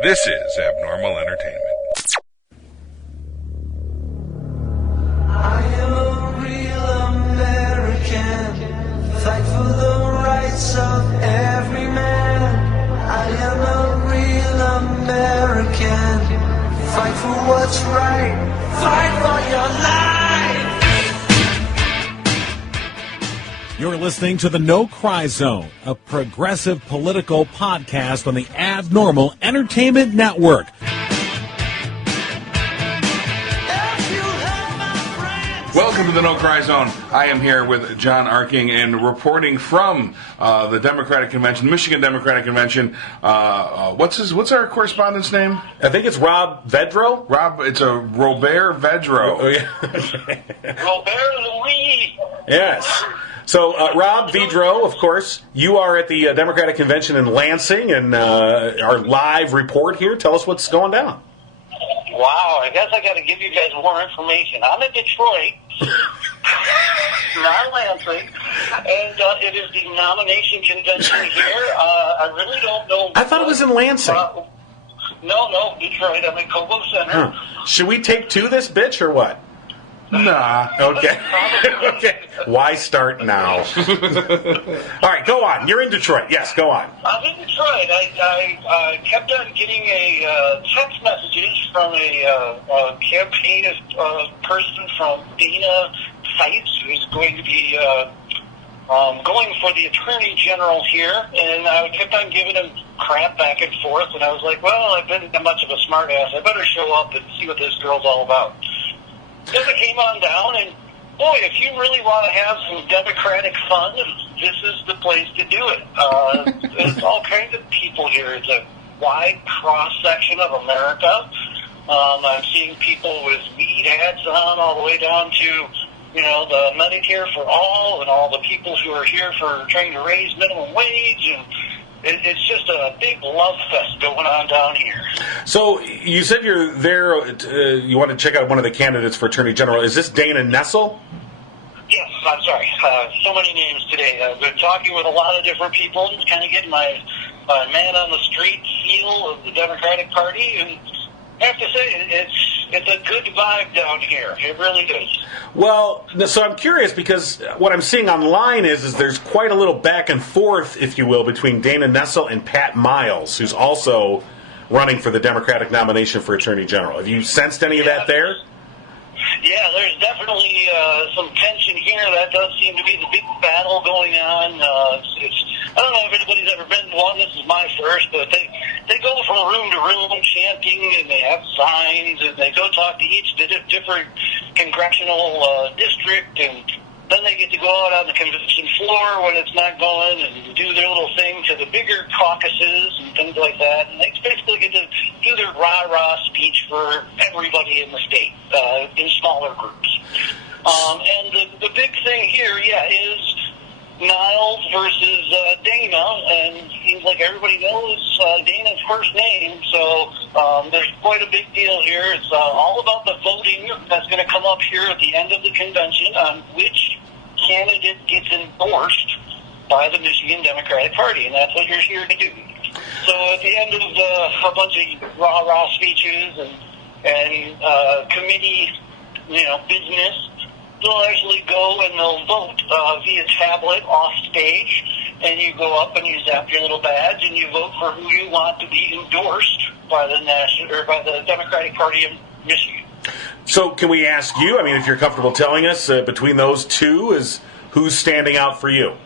This is Abnormal Entertainment. I am a real American, fight for the rights of every man. I am a real American, fight for what's right, fight for your life. You're listening to the No Cry Zone, a progressive political podcast on the Abnormal Entertainment Network. Welcome to the No Cry Zone. I am here with John Arking and reporting from the Democratic Convention, Michigan Democratic Convention. What's our correspondent's name? I think it's Rob Vedro. It's a Robert Vedro. Oh, yeah. Robert Louis. Yes. So, Rob Vedro, of course, you are at the Democratic Convention in Lansing and our live report here. Tell us what's going down. Wow, I guess I got to give you guys more information. I'm in Detroit, not Lansing, and it is the nomination convention here. I really don't know. I thought it was in Lansing. No, Detroit. I'm in Cobo Center. Should we take two this bitch or what? Nah. Okay. Okay. Why start now? All right, go on. You're in Detroit. Yes, go on. I'm in Detroit. I kept on getting text messages from a campaign person from Dana Fights, who's going to be going for the Attorney General here, and I kept on giving him crap back and forth, and I was like, well, I've been that much of a smartass. I better show up and see what this girl's all about. So it came on down, and boy, if you really want to have some Democratic fun, this is the place to do it. There's all kinds of people here. It's a wide cross-section of America. I'm seeing people with weed hats on all the way down to, the Medicare for All and all the people who are here for trying to raise minimum wage, and it's just a big love fest going on down here. So you said you're there, you want to check out one of the candidates for Attorney General. Is this Dana Nessel? Yes, I'm sorry. So many names today. I've been talking with a lot of different people and kind of getting my man on the street feel of the Democratic Party, and I have to say, it's a good vibe down here. It really is. Well, so I'm curious because what I'm seeing online is there's quite a little back and forth, if you will, between Dana Nessel and Pat Miles, who's also running for the Democratic nomination for Attorney General. Have you sensed any of that there? Yeah, there's definitely some tension here. That does seem to be the big battle going on. I don't know if anybody's ever been to one. This is my first, but they go from room to room chanting, and they have signs, and they go talk to each different congressional district, and then they get to go out on the convention floor when it's not going and do their little thing to the bigger caucuses and things like that. And they basically get to do their rah-rah speech for everybody in the state in smaller groups. And the big thing here, is Niles versus Dana, and it seems like everybody knows Dana's first name, so there's quite a big deal here. It's all about the voting that's going to come up here at the end of the convention on which candidate gets endorsed by the Michigan Democratic Party, and that's what you're here to do. So at the end of a bunch of rah-rah speeches and committee, business, they'll actually go and they'll vote via tablet off stage, and you go up and you zap your little badge and you vote for who you want to be endorsed by the Democratic Party of Michigan. So can we ask you, if you're comfortable telling us, between those two, who's standing out for you?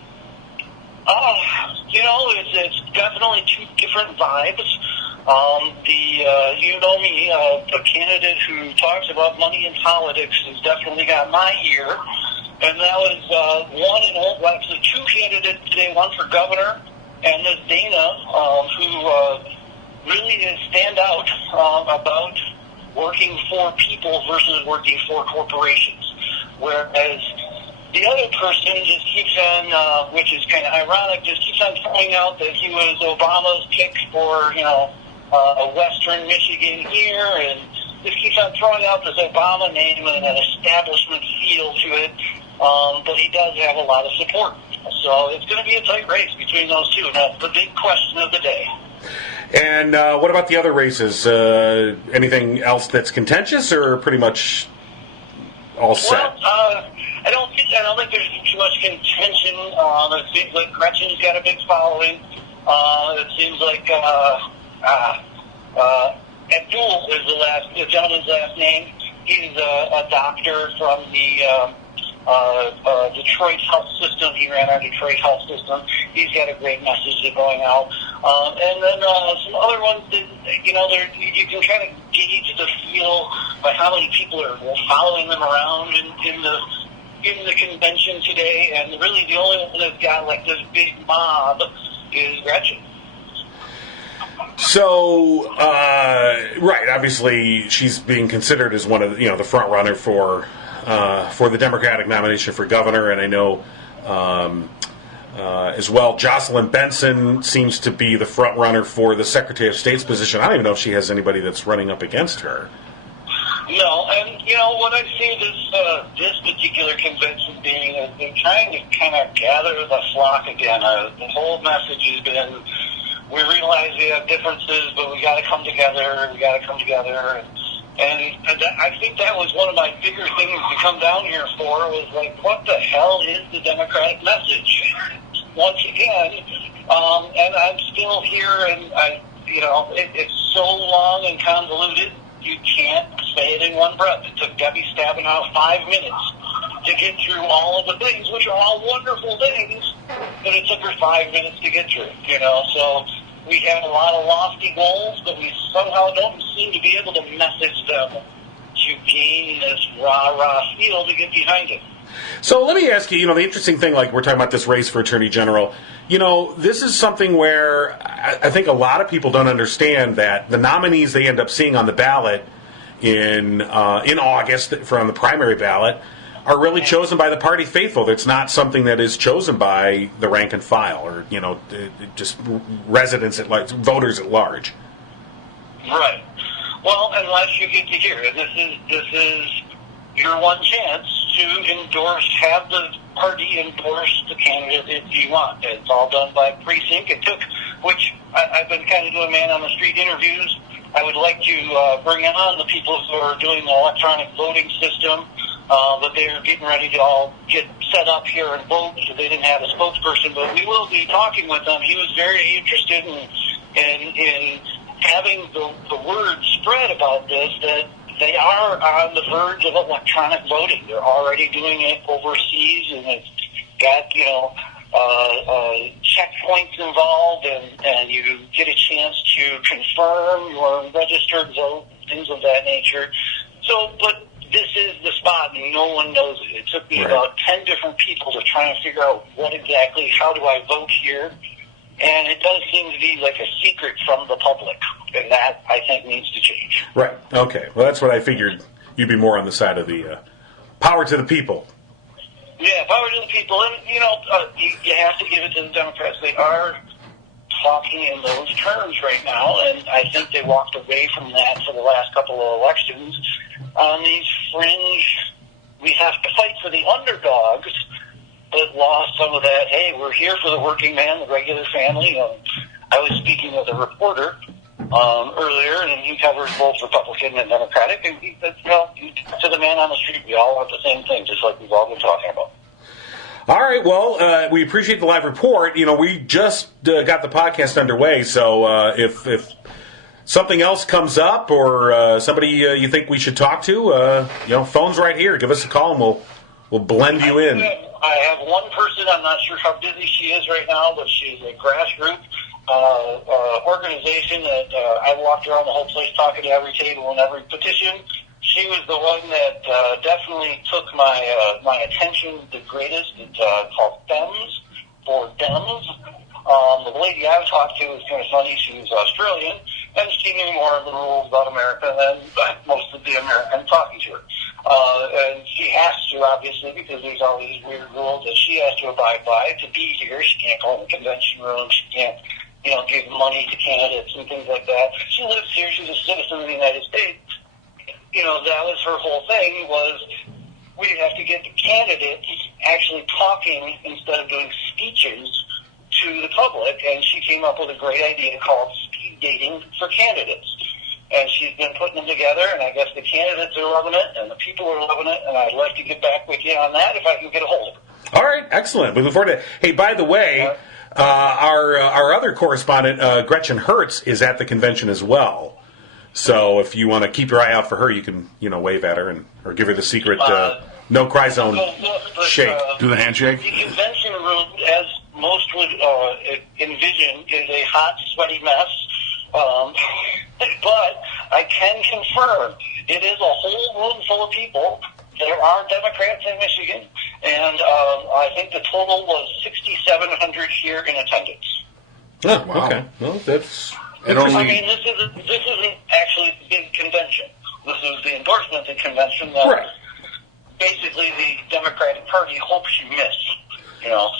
It's definitely two different vibes. The candidate who talks about money in politics has definitely got my ear. And that was actually two candidates today, one for governor and this Dana, who really stand out about working for people versus working for corporations. Whereas the other person just keeps on, which is kind of ironic, just keeps on throwing out that he was Obama's pick for, Western Michigan here, and just keeps on throwing out this Obama name and an establishment feel to it, but he does have a lot of support. So it's going to be a tight race between those two, and that's the big question of the day. And what about the other races? Anything else that's contentious, or pretty much all set? Well, I don't think there's too much contention. It seems like Gretchen's got a big following. It seems like Abdul is the gentleman's last name. He's a doctor from the Detroit health system. He ran our Detroit health system. He's got a great message going out. And then some other ones that, you can kind of gauge the feel by how many people are following them around in the convention today. And really the only one that's got like this big mob is Gretchen. So, right, obviously she's being considered as one of the front runner for the Democratic nomination for governor, and I know as well Jocelyn Benson seems to be the front runner for the Secretary of State's position. I don't even know if she has anybody that's running up against her. No, and what I see this particular convention being is they're trying to kind of gather the flock again. The whole message has been, we realize we have differences, but we got to come together. We got to come together, and I think that was one of my bigger things to come down here for. Was like, what the hell is the Democratic message? Once again, and I'm still here, and it's so long and convoluted. You can't say it in one breath. It took Debbie Stabenow 5 minutes to get through all of the things, which are all wonderful things, but it took her 5 minutes to get through. So we have a lot of lofty goals, but we somehow don't seem to be able to message them to gain this rah-rah feel to get behind it. So let me ask you, the interesting thing, like we're talking about this race for Attorney General, this is something where I think a lot of people don't understand that the nominees they end up seeing on the ballot in August from the primary ballot are really chosen by the party faithful. It's not something that is chosen by the rank and file or, just residents voters at large. Right. Well, unless you get to hear it, this is your one chance to have the party endorse the candidate that you want. It's all done by precinct. Which I've been kind of doing man-on-the-street interviews. I would like to bring on the people who are doing the electronic voting system, but they're getting ready to all get set up here and vote, so they didn't have a spokesperson, but we will be talking with them. He was very interested in having the word spread about this, that they are on the verge of electronic voting. They're already doing it overseas, and it's got, checkpoints involved, and you get a chance to confirm your registered vote, things of that nature. So, but this is the spot, and no one knows it. It took me about 10 different people to try and figure out how do I vote here? And it does seem to be like a secret from the public, and that, I think, needs to change. Right. Okay. Well, that's what I figured. You'd be more on the side of the power to the people. Yeah, power to the people. And, you have to give it to the Democrats. They are talking in those terms right now, and I think they walked away from that for the last couple of elections. On these fringe, we have to fight for the underdogs, but lost some of that, hey, we're here for the working man, the regular family. I was speaking with a reporter earlier, and he covers both Republican and Democratic, and he said, to the man on the street, we all want the same thing, just like we've all been talking about. All right, well, we appreciate the live report. We just got the podcast underway, so if something else comes up or somebody you think we should talk to, phone's right here. Give us a call, and we'll blend you in. I have one person, I'm not sure how busy she is right now, but she's a grassroots organization that I walked around the whole place talking to every table and every petition. She was the one that definitely took my attention the greatest. It's called FEMS, for Dems. The lady I talked to was kind of funny. She was Australian, and she knew more of the rules about America than most of the Americans talking to her. And she has to, obviously, because there's all these weird rules that she has to abide by to be here. She can't go in the convention room. She can't, give money to candidates and things like that. She lives here. She's a citizen of the United States. That was her whole thing, was we have to get the candidates actually talking instead of doing speeches to the public, and she came up with a great idea called speed dating for candidates. And she's been putting them together, and I guess the candidates are loving it, and the people are loving it, and I'd like to get back with you on that if I can get a hold of it. All right, excellent. We look forward to it. Hey, by the way, our other correspondent, Gretchen Hertz, is at the convention as well. So if you want to keep your eye out for her, you can wave at her or give her the secret no cry zone shake. Do the handshake. The convention room, as most would envision, is a hot, sweaty mess. But I can confirm it is a whole room full of people. There are Democrats in Michigan, and I think the total was 6,700 here in attendance. Oh, Wow. okay. Well, that's It I only, mean, this isn't actually the big convention. This is the endorsement convention that right. basically the Democratic Party hopes you miss. You know,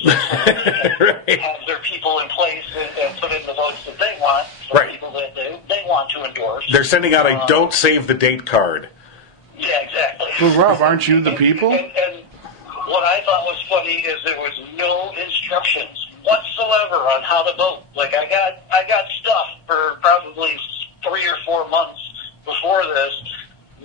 Right. have their people in place and put in the votes that they want for Right. people that they want to endorse. They're sending out a "Don't Save the Date" card. Yeah, exactly. well, Rob, aren't you the people? And what I thought was funny is there was no instructions whatsoever on how to vote. Like I got stuff for probably 3 or 4 months before this.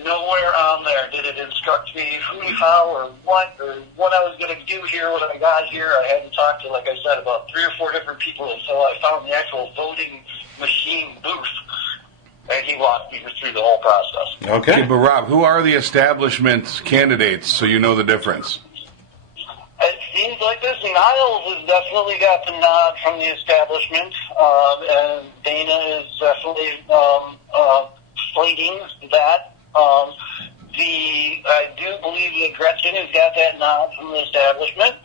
Nowhere on there did it instruct me who, how, or what I was going to do here, what I got here. I had to talk to, like I said, about 3 or 4 different people until I found the actual voting machine booth. And he walked me through the whole process. Okay, Okay. but Rob, who are the establishment candidates so you know the difference? It seems like this. Niles has definitely got the nod from the establishment, and Dana is definitely slating that. I do believe that Gretchen has got that nod from the establishment,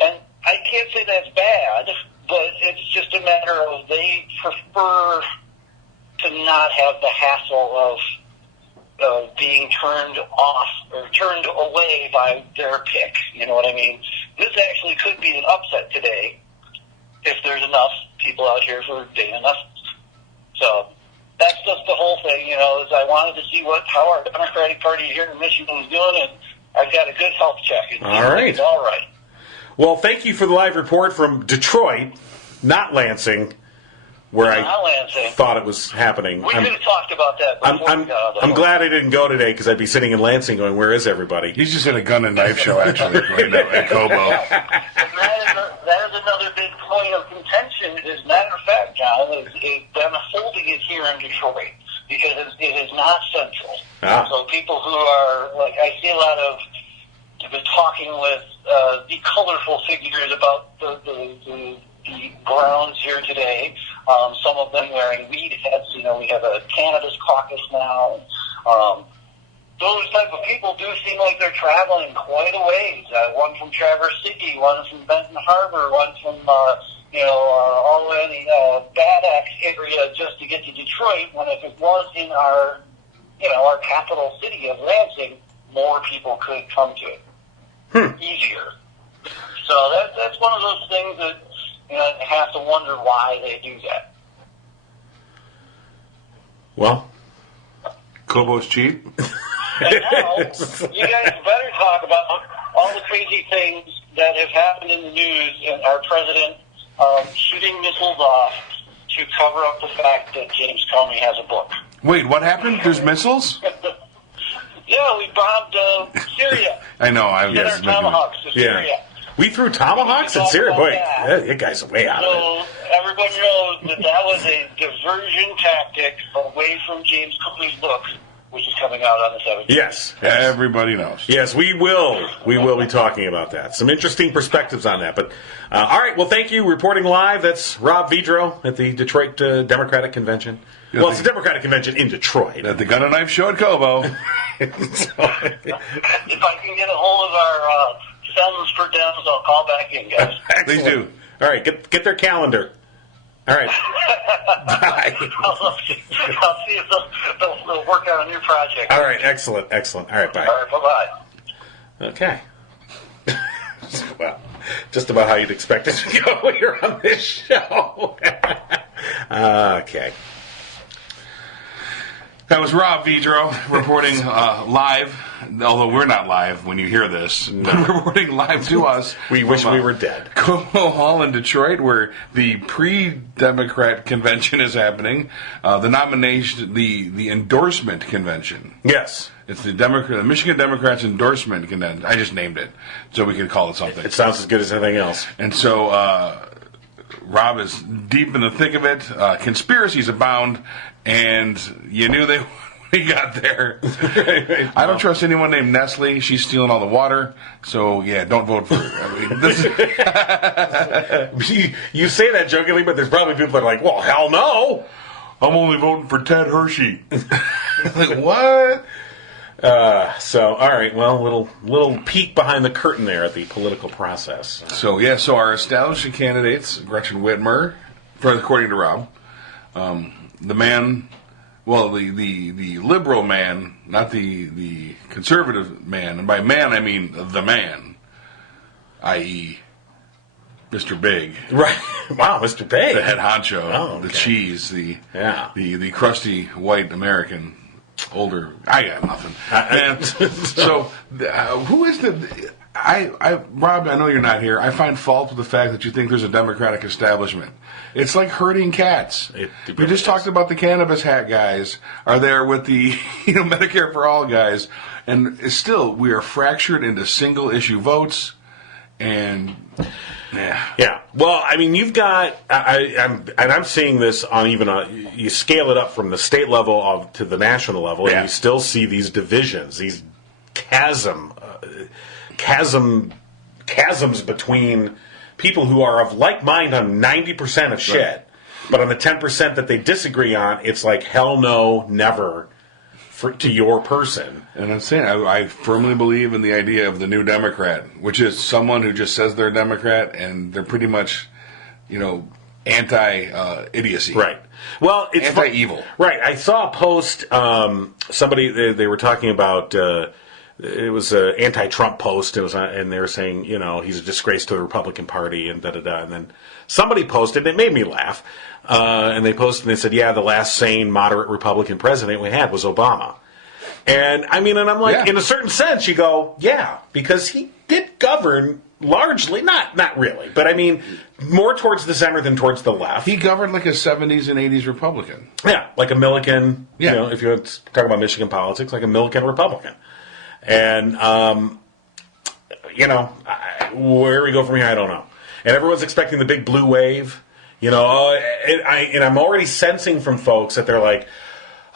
and I can't say that's bad, but it's just a matter of they prefer to not have the hassle of being turned off or turned away by their pick. You know what I mean? This actually could be an upset today if there's enough people out here for Dana Nessel. So that's just the whole thing, is I wanted to see how our Democratic Party here in Michigan is doing, and I've got a good health check. All right. It's all right. Well, thank you for the live report from Detroit, not Lansing, where I Not Lansing. thought it was happening. We could have talked about that before we got on the I'm phone. glad I didn't go today because I'd be sitting in Lansing going, "Where is everybody?" He's just at a gun and knife show, actually, right now at Kobo. That is another big point of contention. As a matter of fact, John, is them holding it here in Detroit because it is not central. Ah. So people who are like, I see a lot of talking with the colorful figures about the grounds here today. Some of them wearing weed hats. We have a cannabis caucus now. Those type of people do seem like they're traveling quite a ways. One from Traverse City, one from Benton Harbor, one from all the way in the Bad Axe area just to get to Detroit. When if it was in our capital city of Lansing, more people could come to it easier. So that's one of those things that I have to wonder why they do that. Well, Kobo's cheap? And now, you guys better talk about all the crazy things that have happened in the news and our president shooting missiles off to cover up the fact that James Comey has a book. Wait, what happened? There's missiles? Yeah, we bombed Syria. I know. Sent our tomahawks to Syria. yeah. We threw tomahawks at Syria. Boy, that guy's way out of it. So everyone knows that was a diversion tactic away from James Comey's book, which is coming out on the 17th. Yes. Everybody knows. Yes, we will. We will be talking about that. Some interesting perspectives on that. But all right. Well, thank you. Reporting live. That's Rob Vidro at the Detroit Democratic Convention. Well, it's a Democratic Convention in Detroit. At the gun and knife show at Kobo. If I can get a hold of our Felons for Dems, I'll call back in, guys. Please do. All right. Get their calendar. All right. Bye. I'll see if they'll work on a new project. All right. Excellent. Excellent. All right. Bye. All right, bye-bye. Okay. Well, just about how you'd expect it to go here on this show. Okay. That was Rob Vidro reporting live, although we're not live when you hear this, but reporting live to us. We wish we were dead. Como Hall in Detroit, where the pre-Democrat convention is happening, the nomination, the endorsement convention. Yes. It's the Michigan Democrats endorsement convention. I just named it, so we could call it something. It sounds as good as anything else. And so Rob is deep in the thick of it. Conspiracies abound, and you knew they when he got there. I don't trust anyone named Nestle. She's stealing all the water. So, yeah, don't vote for her. I mean, this You say that jokingly, but there's probably people that are like, well, hell no. I'm only voting for Ted Hershey. Like, what? So, all right, well, little peek behind the curtain there at the political process. So our established candidates, Gretchen Whitmer, according to Rob, the man, well, the liberal man, not the conservative man, and by man I mean the man, i.e., Mr. Big. Right. Wow, Mr. Big. The head honcho, okay. the cheese, the crusty white American. Older, I got nothing. And so, who is Rob? I know you're not here. I find fault with the fact that you think there's a Democratic establishment. It's like herding cats. We just talked about the cannabis hat guys are there with the Medicare for all guys, and still we are fractured into single issue votes. And yeah. Well, I mean, you've got I'm seeing this on even you scale it up from the state level to the national level, and you still see these divisions, these chasms between people who are of like mind on 90% of shit, but on the 10% that they disagree on, it's like hell no, never. To your person. And I'm saying, I firmly believe in the idea of the new Democrat, which is someone who just says they're a Democrat and they're pretty much, anti-idiocy. Right. Well, it's anti-evil. Right. I saw a post, somebody, they were talking about, it was an anti-Trump post, and they were saying, he's a disgrace to the Republican Party and da-da-da. And then somebody posted, and it made me laugh. And they posted and they said, yeah, the last sane, moderate Republican president we had was Obama. And I mean, and I'm like, in a certain sense, you go, yeah, because he did govern largely, not really, but I mean, more towards the center than towards the left. He governed like a 70s and 80s Republican. Yeah, like a Milliken, if you want to talk about Michigan politics, like a Milliken Republican. And, where we go from here, I don't know. And everyone's expecting the big blue wave. And I'm already sensing from folks that they're like,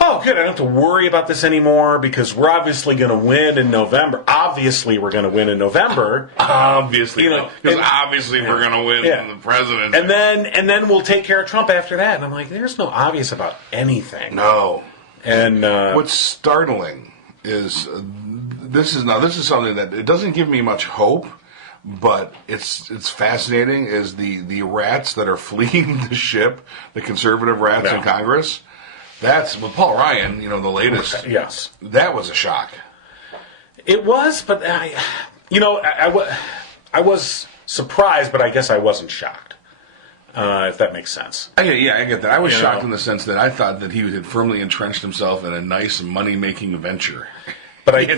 oh, good, I don't have to worry about this anymore because we're obviously going to win in November. Obviously, we're going to win in November. Obviously, because obviously we're going to win the presidency. And then we'll take care of Trump after that. And I'm like, there's no obvious about anything. No. And what's startling is this is something that it doesn't give me much hope. But it's fascinating is the rats that are fleeing the ship, the conservative rats in Congress. That's with Paul Ryan, the latest. Yes, that was a shock. It was, but I was surprised, but I guess I wasn't shocked. If that makes sense. I get that. I was shocked in the sense that I thought that he had firmly entrenched himself in a nice money-making venture. But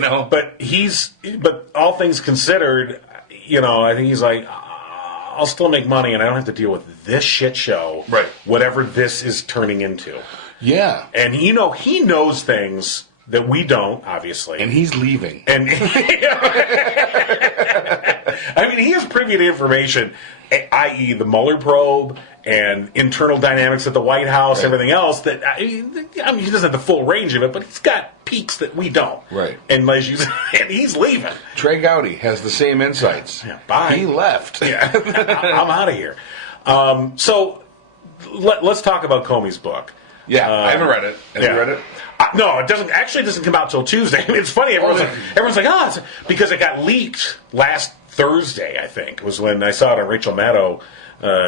but all things considered. I think he's like, I'll still make money, and I don't have to deal with this shit show, right? Whatever this is turning into. Yeah, and he knows things that we don't, obviously, and he's leaving. And I mean, he is privy to information, i.e., the Mueller probe and internal dynamics at the White House, everything else. That he doesn't have the full range of it, but he's got peaks that we don't. Right. And as you said, and he's leaving. Trey Gowdy has the same insights. Yeah, bye. He left. Yeah, I'm out of here. So let's talk about Comey's book. Yeah, I haven't read it. Have you read it? No, it doesn't come out till Tuesday. It's funny. Everyone's like, it's because it got leaked last Thursday. I think was when I saw it on Rachel Maddow.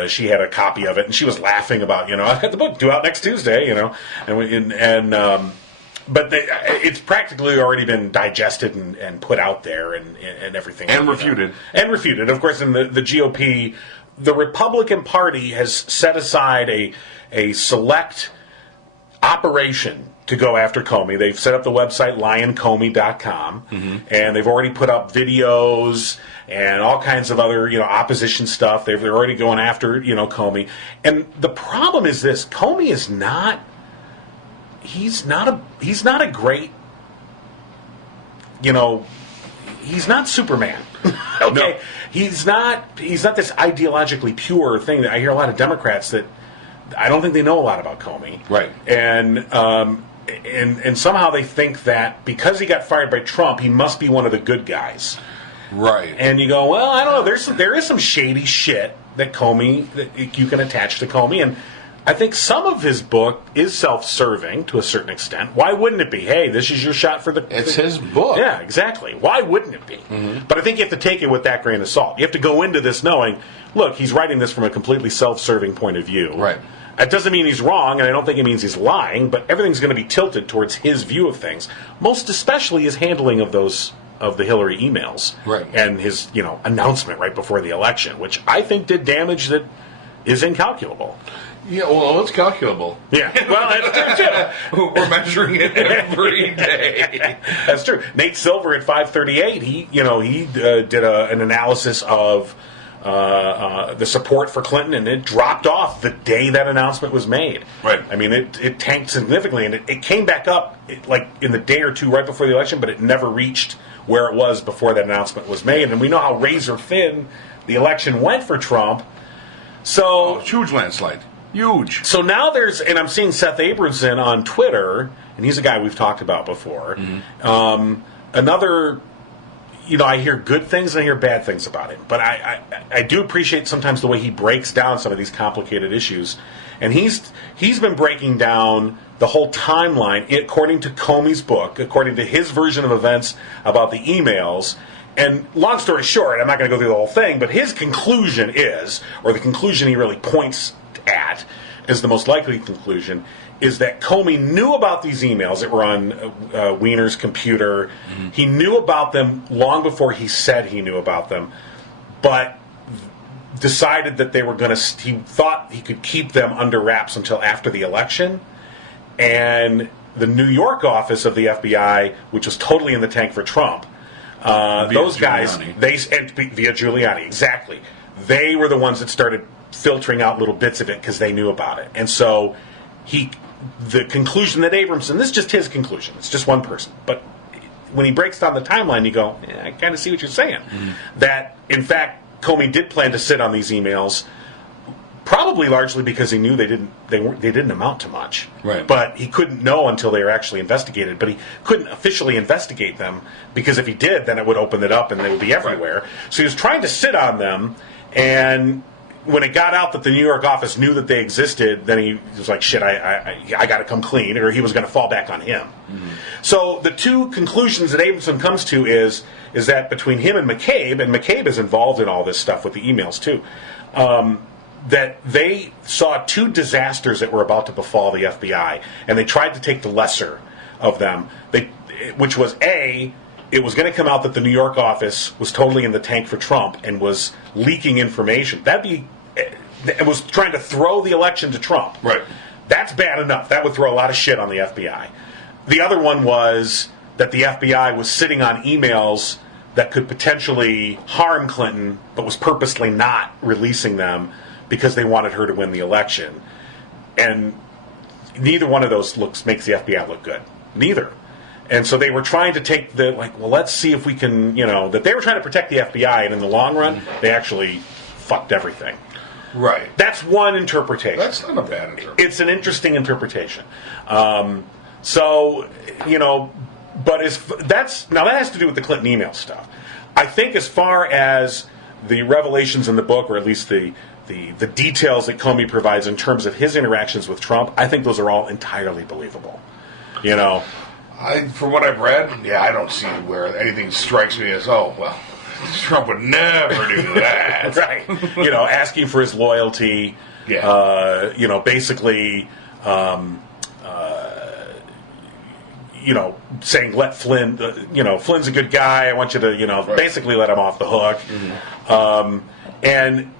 She had a copy of it, and she was laughing about, I've got the book due out next Tuesday, but it's practically already been digested and put out there and everything. And refuted. And refuted. Of course, in the GOP, the Republican Party has set aside a select operation to go after Comey. They've set up the website lioncomey.com, and they've already put up videos and all kinds of other, opposition stuff. They're already going after, Comey. And the problem is this: Comey is not. He's not a great. He's not Superman. Okay, No. He's not this ideologically pure thing that I hear a lot of Democrats that I don't think they know a lot about Comey. Right. And somehow they think that because he got fired by Trump, he must be one of the good guys. Right. And you go, well, I don't know. There is some shady shit that you can attach to Comey, and I think some of his book is self-serving to a certain extent. Why wouldn't it be? Hey, this is your shot for the. It's his book. Yeah, exactly. Why wouldn't it be? But I think you have to take it with that grain of salt. You have to go into this knowing, look, he's writing this from a completely self-serving point of view. Right. That doesn't mean he's wrong, and I don't think it means he's lying, but everything's going to be tilted towards his view of things, most especially his handling of the Hillary emails. Right. And his, announcement right before the election, which I think did damage that is incalculable. Yeah, well, it's calculable. Yeah, well, that's true, too. We're measuring it every day. That's true. Nate Silver at 538, he did an analysis of the support for Clinton, and it dropped off the day that announcement was made. Right. I mean, it tanked significantly, and it came back up like in the day or two right before the election, but it never reached where it was before that announcement was made. And we know how razor thin the election went for Trump. So Huge landslide. Huge. So now and I'm seeing Seth Abramson on Twitter, and he's a guy we've talked about before. Another, I hear good things and I hear bad things about him, but I do appreciate sometimes the way he breaks down some of these complicated issues, and he's been breaking down the whole timeline according to Comey's book, according to his version of events about the emails. And long story short, I'm not going to go through the whole thing, but his conclusion is, or the conclusion he really points at, is the most likely conclusion, is that Comey knew about these emails that were on Weiner's computer. He knew about them long before he said he knew about them, but decided that they were going to. He thought he could keep them under wraps until after the election, and the New York office of the FBI, which was totally in the tank for Trump, those guys, via Giuliani, exactly. They were the ones that started filtering out little bits of it because they knew about it, and so the conclusion that Abramson, this is just his conclusion, it's just one person, but when he breaks down the timeline, you go, I kind of see what you're saying. That, in fact, Comey did plan to sit on these emails, probably largely because he knew they didn't amount to much. Right. But he couldn't know until they were actually investigated. But he couldn't officially investigate them, because if he did, then it would open it up and they would be everywhere. So he was trying to sit on them, and when it got out that the New York office knew that they existed, then he was like, shit, I got to come clean, or he was going to fall back on him. So the two conclusions that Abramson comes to is that between him and McCabe is involved in all this stuff with the emails too, that they saw two disasters that were about to befall the FBI, and they tried to take the lesser of them, which was A, it was going to come out that the New York office was totally in the tank for Trump and was leaking information. It was trying to throw the election to Trump. Right. That's bad enough. That would throw a lot of shit on the FBI. The other one was that the FBI was sitting on emails that could potentially harm Clinton, but was purposely not releasing them because they wanted her to win the election. And neither one of those makes the FBI look good. Neither. And so they were trying to take let's see if we can, that they were trying to protect the FBI, and in the long run, they actually fucked everything. Right. That's one interpretation. That's not a bad interpretation. It's an interesting interpretation. But that has to do with the Clinton email stuff. I think as far as the revelations in the book, or at least the details that Comey provides in terms of his interactions with Trump, I think those are all entirely believable. From what I've read, I don't see where anything strikes me as, Trump would never do that. Right. Asking for his loyalty. Yeah. Basically, saying let Flynn, Flynn's a good guy. I want you to, basically let him off the hook. And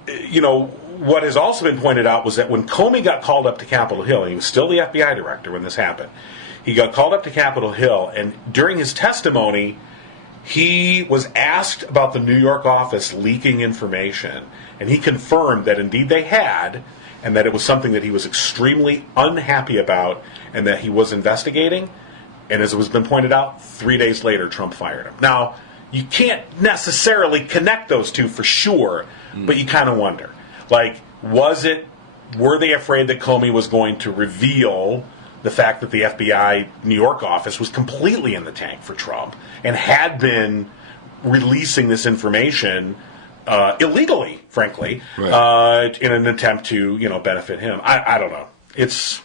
what has also been pointed out was that when Comey got called up to Capitol Hill, he was still the FBI director when this happened, He got called up to Capitol Hill, and during his testimony, he was asked about the New York office leaking information, and he confirmed that indeed they had, and that it was something that he was extremely unhappy about, and that he was investigating. And as it was been pointed out, 3 days later, Trump fired him. Now, you can't necessarily connect those two for sure, but you kind of wonder. Like, were they afraid that Comey was going to reveal the fact that the FBI New York office was completely in the tank for Trump and had been releasing this information illegally, frankly, in an attempt to, benefit him? I don't know. It's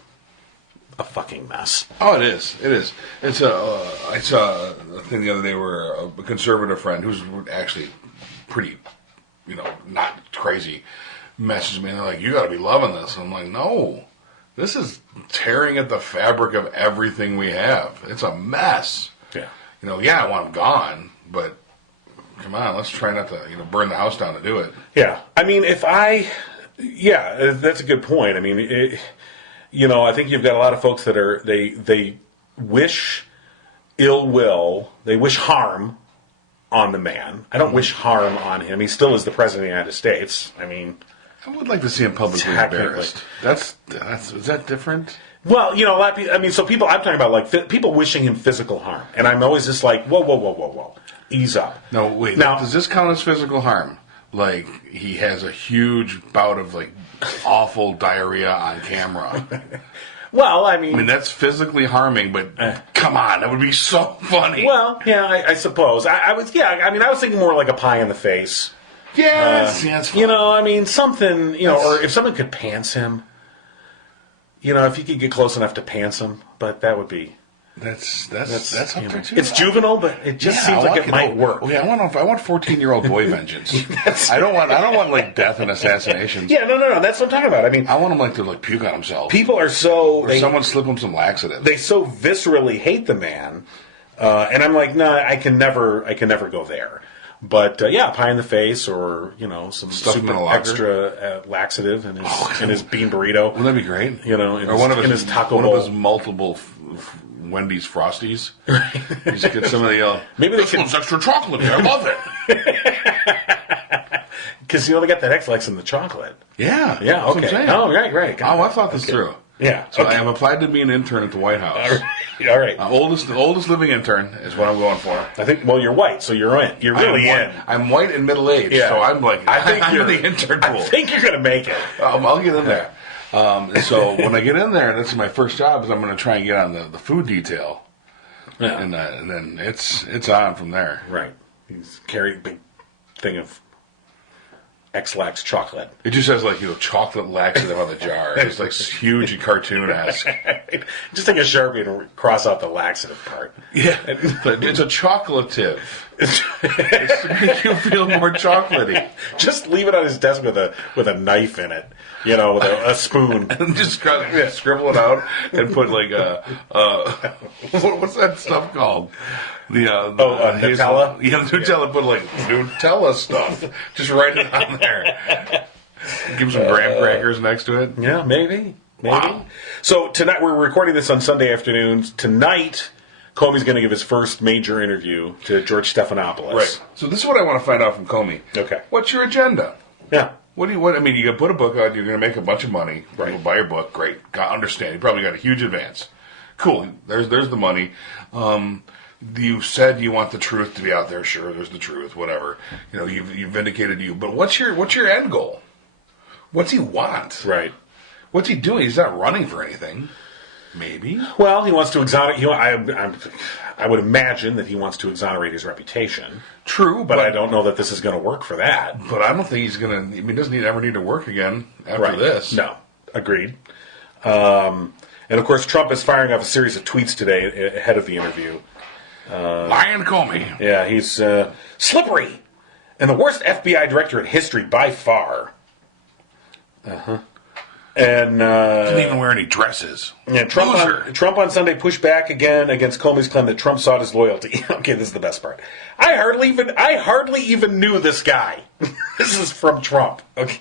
a fucking mess. Oh, it is. It is. It's I saw a thing the other day where a conservative friend who's actually pretty, not crazy, messaged me and they're like, "You got to be loving this." And I'm like, "No, this is tearing at the fabric of everything we have. It's a mess." Yeah. I want him gone, but come on, let's try not to, burn the house down to do it. Yeah. I mean, that's a good point. I mean, I think you've got a lot of folks that they wish ill will, they wish harm on the man. I don't wish harm on him. He still is the president of the United States. I mean, I would like to see him publicly embarrassed. Is that different? Well, a lot of people, I'm talking about like people wishing him physical harm. And I'm always just like, whoa. Ease up. No, wait. Now, does this count as physical harm? Like, he has a huge bout of, like, awful diarrhea on camera. Well, I mean, that's physically harming, but come on, that would be so funny. Well, yeah, I suppose. I was thinking more like a pie in the face. Yes, that's fine. Something, or if someone could pants him, if you could get close enough to pants him, but that would be... That's up there too. It's juvenile, but it just seems like it might work. Okay, I want 14-year-old boy vengeance. I don't want like death and assassinations. Yeah, no. That's what I'm talking about. I mean, I want him to puke on himself. People are someone slip him some laxative. They so viscerally hate the man, and I'm like, no, I can never go there. But pie in the face, or some Stuff him in a super locker. extra laxative in his bean burrito. Wouldn't that be great? Or one of his taco bowl. One of his multiple Wendy's Frosties. You just get some of the maybe this one's extra chocolate. I love it. Because they got that X-Lex in the chocolate. Yeah. Okay. That's what I'm saying. Oh, right. Oh, I thought this through. Yeah. So I have applied to be an intern at the White House. All right. Oldest living intern is what I'm going for. I think. Well, you're white, so you're in. You're really in. I'm white and middle aged, so I'm like, I'm in the intern pool. I think you're gonna make it. I'll get in there. So when I get in there, that's my first job. Is I'm going to try and get on the food detail. Yeah. And then it's on from there. Right. He's carrying a big thing of X-Lax chocolate. It just says chocolate laxative on the jar. It's like huge and cartoon-esque. Just take a Sharpie and cross out the laxative part. Yeah. It's a chocolative. It's to make you feel more chocolatey. Just leave it on his desk with a knife in it. With a spoon. And just scribble it out and put what's that stuff called? Nutella? Yeah, the Nutella. Put Nutella stuff. Just write it on there. Give some graham crackers next to it. Yeah, maybe. Wow. So tonight, we're recording this on Sunday afternoons. Tonight, Comey's going to give his first major interview to George Stephanopoulos. Right. So this is what I want to find out from Comey. Okay. What's your agenda? Yeah. You can put a book out, you're going to make a bunch of money. Right. People buy your book, great. Understand. You probably got a huge advance. Cool. There's the money. You said you want the truth to be out there. Sure, there's the truth, whatever. You've vindicated you. But what's your end goal? What's he want? Right. What's he doing? He's not running for anything. Maybe. Well, he wants to exonerate. I would imagine that he wants to exonerate his reputation. True, but I don't know that this is going to work for that. But I don't think he's going to. Doesn't he ever need to work again after this? No, agreed. And of course, Trump is firing off a series of tweets today ahead of the interview. Lion Comey. Yeah, he's slippery and the worst FBI director in history by far. And didn't even wear any dresses. Yeah, Trump on Sunday pushed back again against Comey's claim that Trump sought his loyalty. Okay, this is the best part. I hardly even knew this guy. This is from Trump. Okay,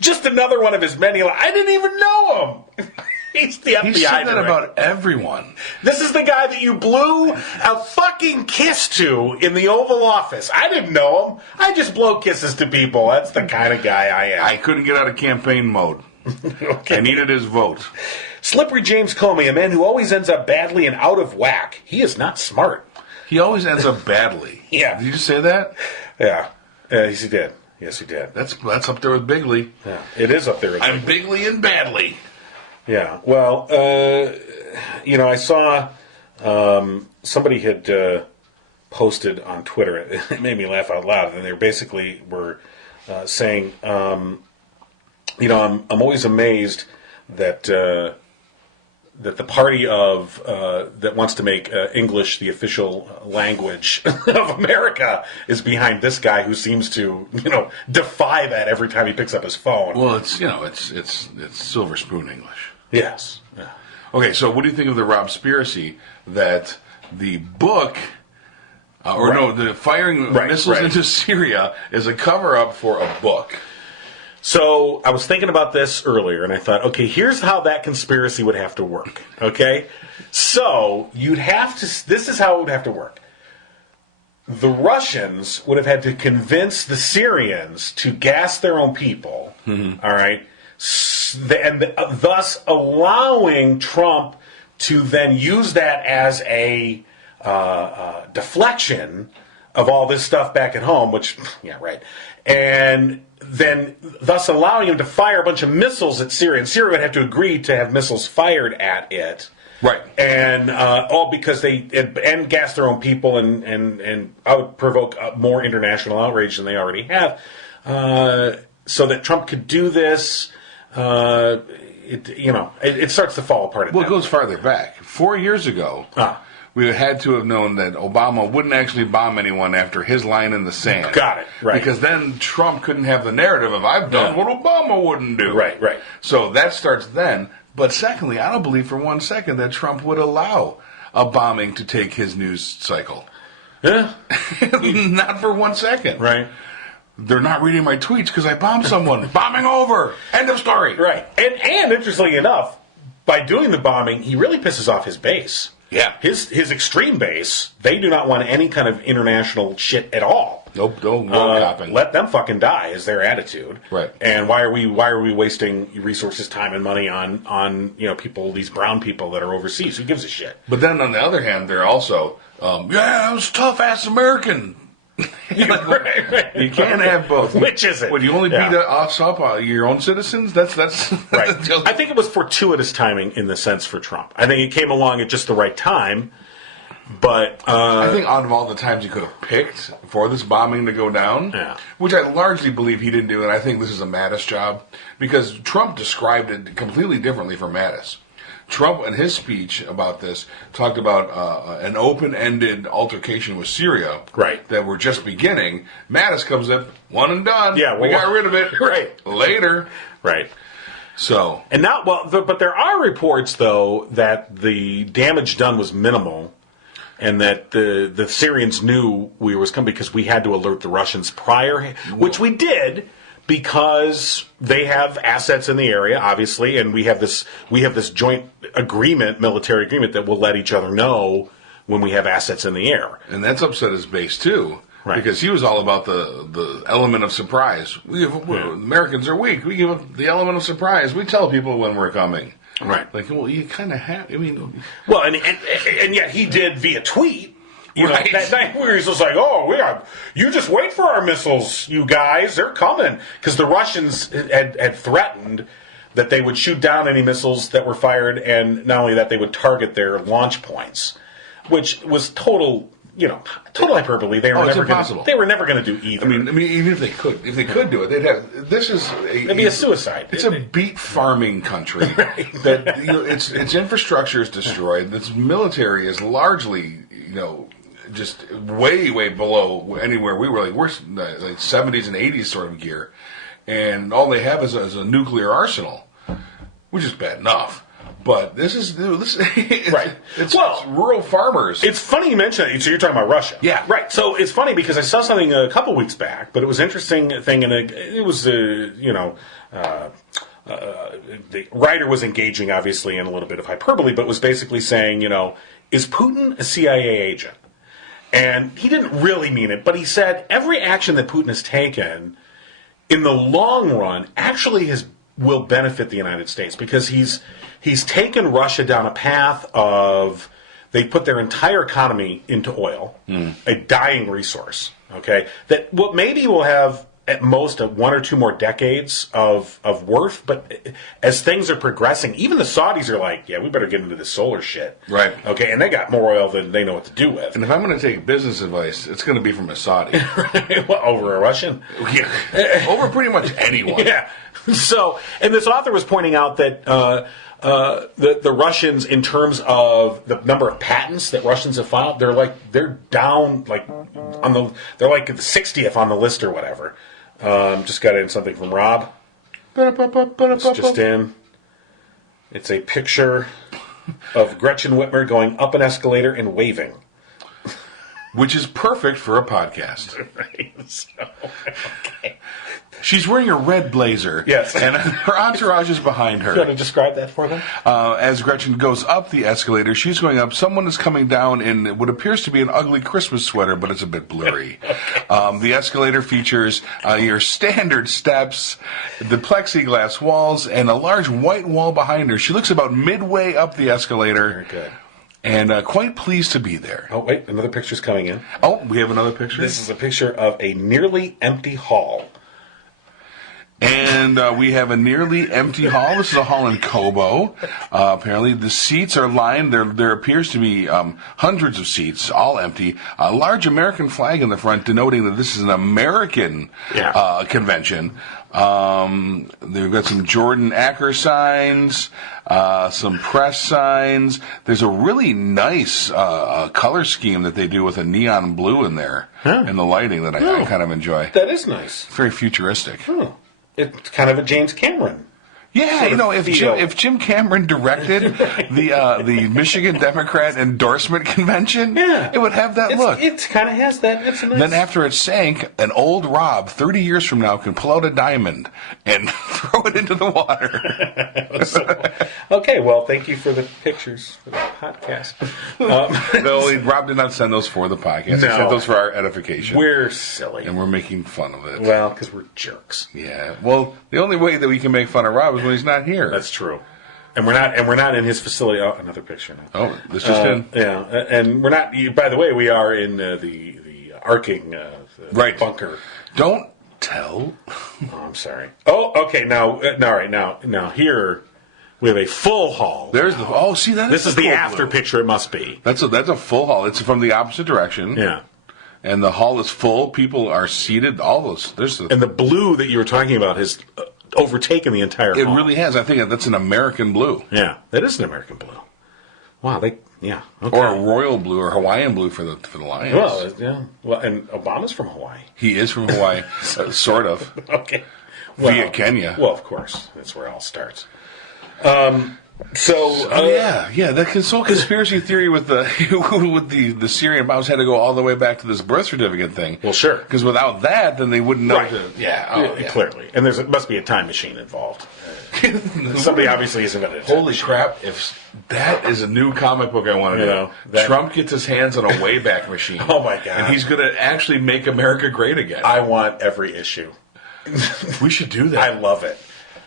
just another one of his many. I didn't even know him. He's the FBI He said that director. about everyone. This is the guy that you blew a fucking kiss to in the Oval Office. I didn't know him. I just blow kisses to people. That's the kind of guy I am. I couldn't get out of campaign mode. Okay. I needed his vote. Slippery James Comey, a man who always ends up badly and out of whack. He is not smart. He always ends up badly. Yeah. Did you just say that? Yeah. Yes, he did. Yes, he did. That's up there with Bigley. Yeah. It is up there. I'm Bigley and badly. Yeah. Well, I saw somebody had posted on Twitter. It made me laugh out loud, and they basically were saying, I'm always amazed that that the party of that wants to make English the official language of America is behind this guy who seems to, defy that every time he picks up his phone. Well, it's silver spoon English. Yes. Yeah. Okay, so what do you think of the Robspiracy that the book, the firing missiles into Syria is a cover-up for a book? So I was thinking about this earlier, and I thought, okay, here's how that conspiracy would have to work. Okay, so you'd have to. This is how it would have to work. The Russians would have had to convince the Syrians to gas their own people. Mm-hmm. All right, and thus allowing Trump to then use that as a deflection of all this stuff back at home. Which, yeah, right, and then thus allowing him to fire a bunch of missiles at Syria, and Syria would have to agree to have missiles fired at it, right? And all because and gas their own people and out provoke more international outrage than they already have, so that Trump could do this. It starts to fall apart. Well, it goes farther back. 4 years ago. We had to have known that Obama wouldn't actually bomb anyone after his line in the sand. Got it, right. Because then Trump couldn't have the narrative of, I've done what Obama wouldn't do. Right. So that starts then. But secondly, I don't believe for 1 second that Trump would allow a bombing to take his news cycle. Yeah. Not for 1 second. Right. They're not reading my tweets because I bombed someone. Bombing over. End of story. Right. And interestingly enough, by doing the bombing, he really pisses off his base. Yeah. His extreme base, they do not want any kind of international shit at all. Nope, no copping. Let them fucking die is their attitude. Right. And why are we wasting resources, time, and money on people, these brown people that are overseas? Who gives a shit? But then on the other hand, they're also, that was tough ass American. Right. You can't have both. Which is it? Would you only beat us up, your own citizens? That's right. I think it was fortuitous timing in the sense for Trump. I think it came along at just the right time. But I think out of all the times he could have picked for this bombing to go down, which I largely believe he didn't do, and I think this is a Mattis job, because Trump described it completely differently from Mattis. Trump, in his speech about this, talked about an open-ended altercation with Syria that we're just beginning. Mattis comes in, one and done. Yeah, we got rid of it. Right. Later. Right. So. And now, but there are reports, though, that the damage done was minimal, and that the Syrians knew we was coming because we had to alert the Russians prior, which we did. Because they have assets in the area, obviously, and we have this joint agreement, military agreement, that will let each other know when we have assets in the air. And that's upset his base too, because he was all about the element of surprise. Americans are weak. We give up the element of surprise. We tell people when we're coming. Right. Like, well, you kind of have. I mean, well, and yet he did via tweet. Right. That night where he's just like, you just wait for our missiles, you guys, they're coming. Because the Russians had threatened that they would shoot down any missiles that were fired, and not only that, they would target their launch points, which was total hyperbole. They were never going to do either. I mean, even if they could do it, they'd have. It'd be a suicide. It's a beet farming country. That its infrastructure is destroyed. Its military is largely, just way below anywhere we were. We're like 70s and 80s sort of gear, and all they have is a nuclear arsenal, which is bad enough. But this is right. It's rural farmers. It's funny you mention that. So you're talking about Russia, yeah, right? So it's funny because I saw something a couple weeks back, but it was an interesting thing, and it was the writer was engaging, obviously, in a little bit of hyperbole, but was basically saying, is Putin a CIA agent? And he didn't really mean it, but he said every action that Putin has taken, in the long run, actually will benefit the United States, because he's taken Russia down a path of, they put their entire economy into oil, a dying resource. Okay, that maybe will have at most 1 or 2 more decades of worth, but as things are progressing, even the Saudis are like, yeah, we better get into this solar shit. Right. Okay, and they got more oil than they know what to do with. And if I'm going to take business advice, it's going to be from a Saudi. Well, over a Russian? Yeah. Over pretty much anyone. Yeah. So, and this author was pointing out that the Russians, in terms of the number of patents that Russians have filed, they're down they're like the 60th on the list or whatever. Just got in something from Rob. It's just in. It's a picture of Gretchen Whitmer going up an escalator and waving. Which is perfect for a podcast. Right. So, okay. She's wearing a red blazer. Yes. And her entourage is behind her. You want to describe that for them? As Gretchen goes up the escalator, she's going up. Someone is coming down in what appears to be an ugly Christmas sweater, but it's a bit blurry. Okay. The escalator features your standard steps, the plexiglass walls, and a large white wall behind her. She looks about midway up the escalator. Very good. And quite pleased to be there. Oh, wait, another picture's coming in. Oh, we have another picture? This is a picture of a nearly empty hall. And we have a nearly empty hall. This is a hall in Kobo. Apparently, the seats are lined. There appears to be hundreds of seats, all empty. A large American flag in the front, denoting that this is an American convention. They've got some Jordan Acker signs, some press signs. There's a really nice color scheme that they do with a neon blue in there, and the lighting that I kind of enjoy. That is nice. Very futuristic. It's kind of a James Cameron. Yeah, if Jim Cameron directed the Michigan Democrat endorsement convention, it would have that look. It kind of has that. It's a nice. Then after it sank, an old Rob, 30 years from now, can pull out a diamond and throw it into the water. Okay, well, thank you for the pictures for the podcast. No, Rob did not send those for the podcast. He sent those for our edification. We're silly. And we're making fun of it. Well, because we're jerks. Yeah. Well, the only way that we can make fun of Rob is when he's not here. That's true. And we're not in his facility. Oh, another picture now. Oh, this just in. Yeah, and we're not. By the way, we are in the arcing bunker. Don't tell. Oh, I'm sorry. Oh, okay. Now, all right. Now here we have a full hall. There's the. Oh, see that. This is the after picture. It must be. That's a full hall. It's from the opposite direction. Yeah. And the hall is full. People are seated. All those. And the blue that you were talking about has overtaken the entire hall. It really has. I think that's an American blue. Yeah, that is an American blue. Wow, okay. Or a royal blue or Hawaiian blue for the Lions. Well, yeah. Well, and Obama's from Hawaii. He is from Hawaii, sort of. Okay. Via Kenya. Well, of course, that's where it all starts. That whole conspiracy theory with the Syrian bombs had to go all the way back to this birth certificate thing. Well, sure, because without that, then they wouldn't know. Right. Clearly, and there must be a time machine involved. Somebody obviously isn't going to. Holy crap! If that is a new comic book I want to do. Trump gets his hands on a Wayback Machine. Oh my God! And he's going to actually make America great again. I want every issue. We should do that. I love it.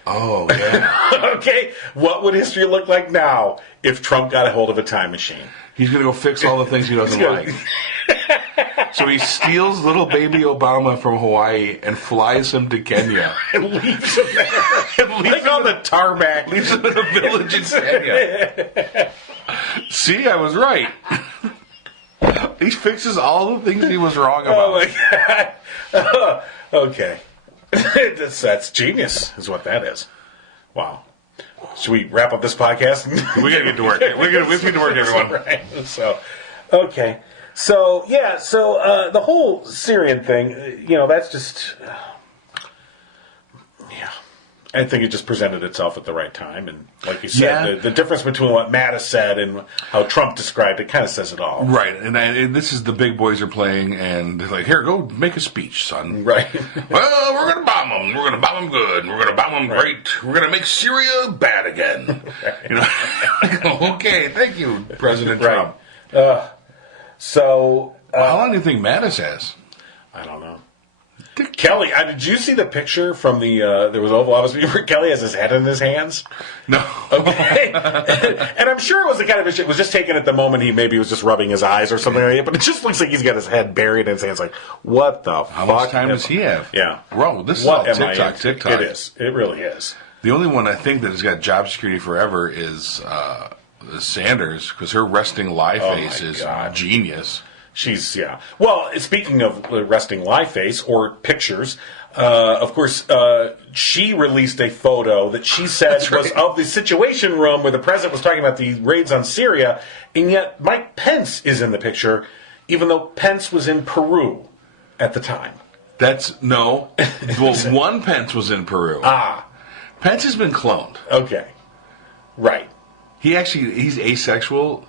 Oh, yeah. Okay, what would history look like now if Trump got a hold of a time machine? He's going to go fix all the things he doesn't like. So he steals little baby Obama from Hawaii and flies him to Kenya. And leaves him there. Like on the tarmac. Leaves him in a village in Kenya. See, I was right. He fixes all the things he was wrong about. Oh, my God. Okay. That's genius, is what that is. Wow. Should we wrap up this podcast? We got to get to work. We have to get to work, everyone. Right. So, okay. So, the whole Syrian thing, that's just... I think it just presented itself at the right time, and like you said, Yeah. the difference between what Mattis said and how Trump described it kind of says it all. Right, and this is the big boys are playing, and they're like, here, go make a speech, son. Right. Well, we're going to bomb them. We're going to bomb them good. We're going to bomb them great. We're going to make Syria bad again. You know? Okay, thank you, President Trump. So How long do you think Mattis has? I don't know. Kelly, did you see the picture from the there was Oval Office where Kelly has his head in his hands? No. Okay. And I'm sure it was the kind of picture, it was just taken at the moment he maybe was just rubbing his eyes or something like that, but it just looks like he's got his head buried in his hands like, what the How fuck? much time does he have? Yeah. Bro, this is What all am I TikTok. in? It is. It really is. The only one I think that has got job security forever is Sanders, because her resting lie face my is God. genius. She's, yeah. Well, speaking of resting lie face or pictures, of course, she released a photo that she said was of the Situation Room where the president was talking about the raids on Syria, and yet Mike Pence is in the picture, even though Pence was in Peru at the time. That's, no. Well, one Pence was in Peru. Pence has been cloned. Okay. Right. He's asexual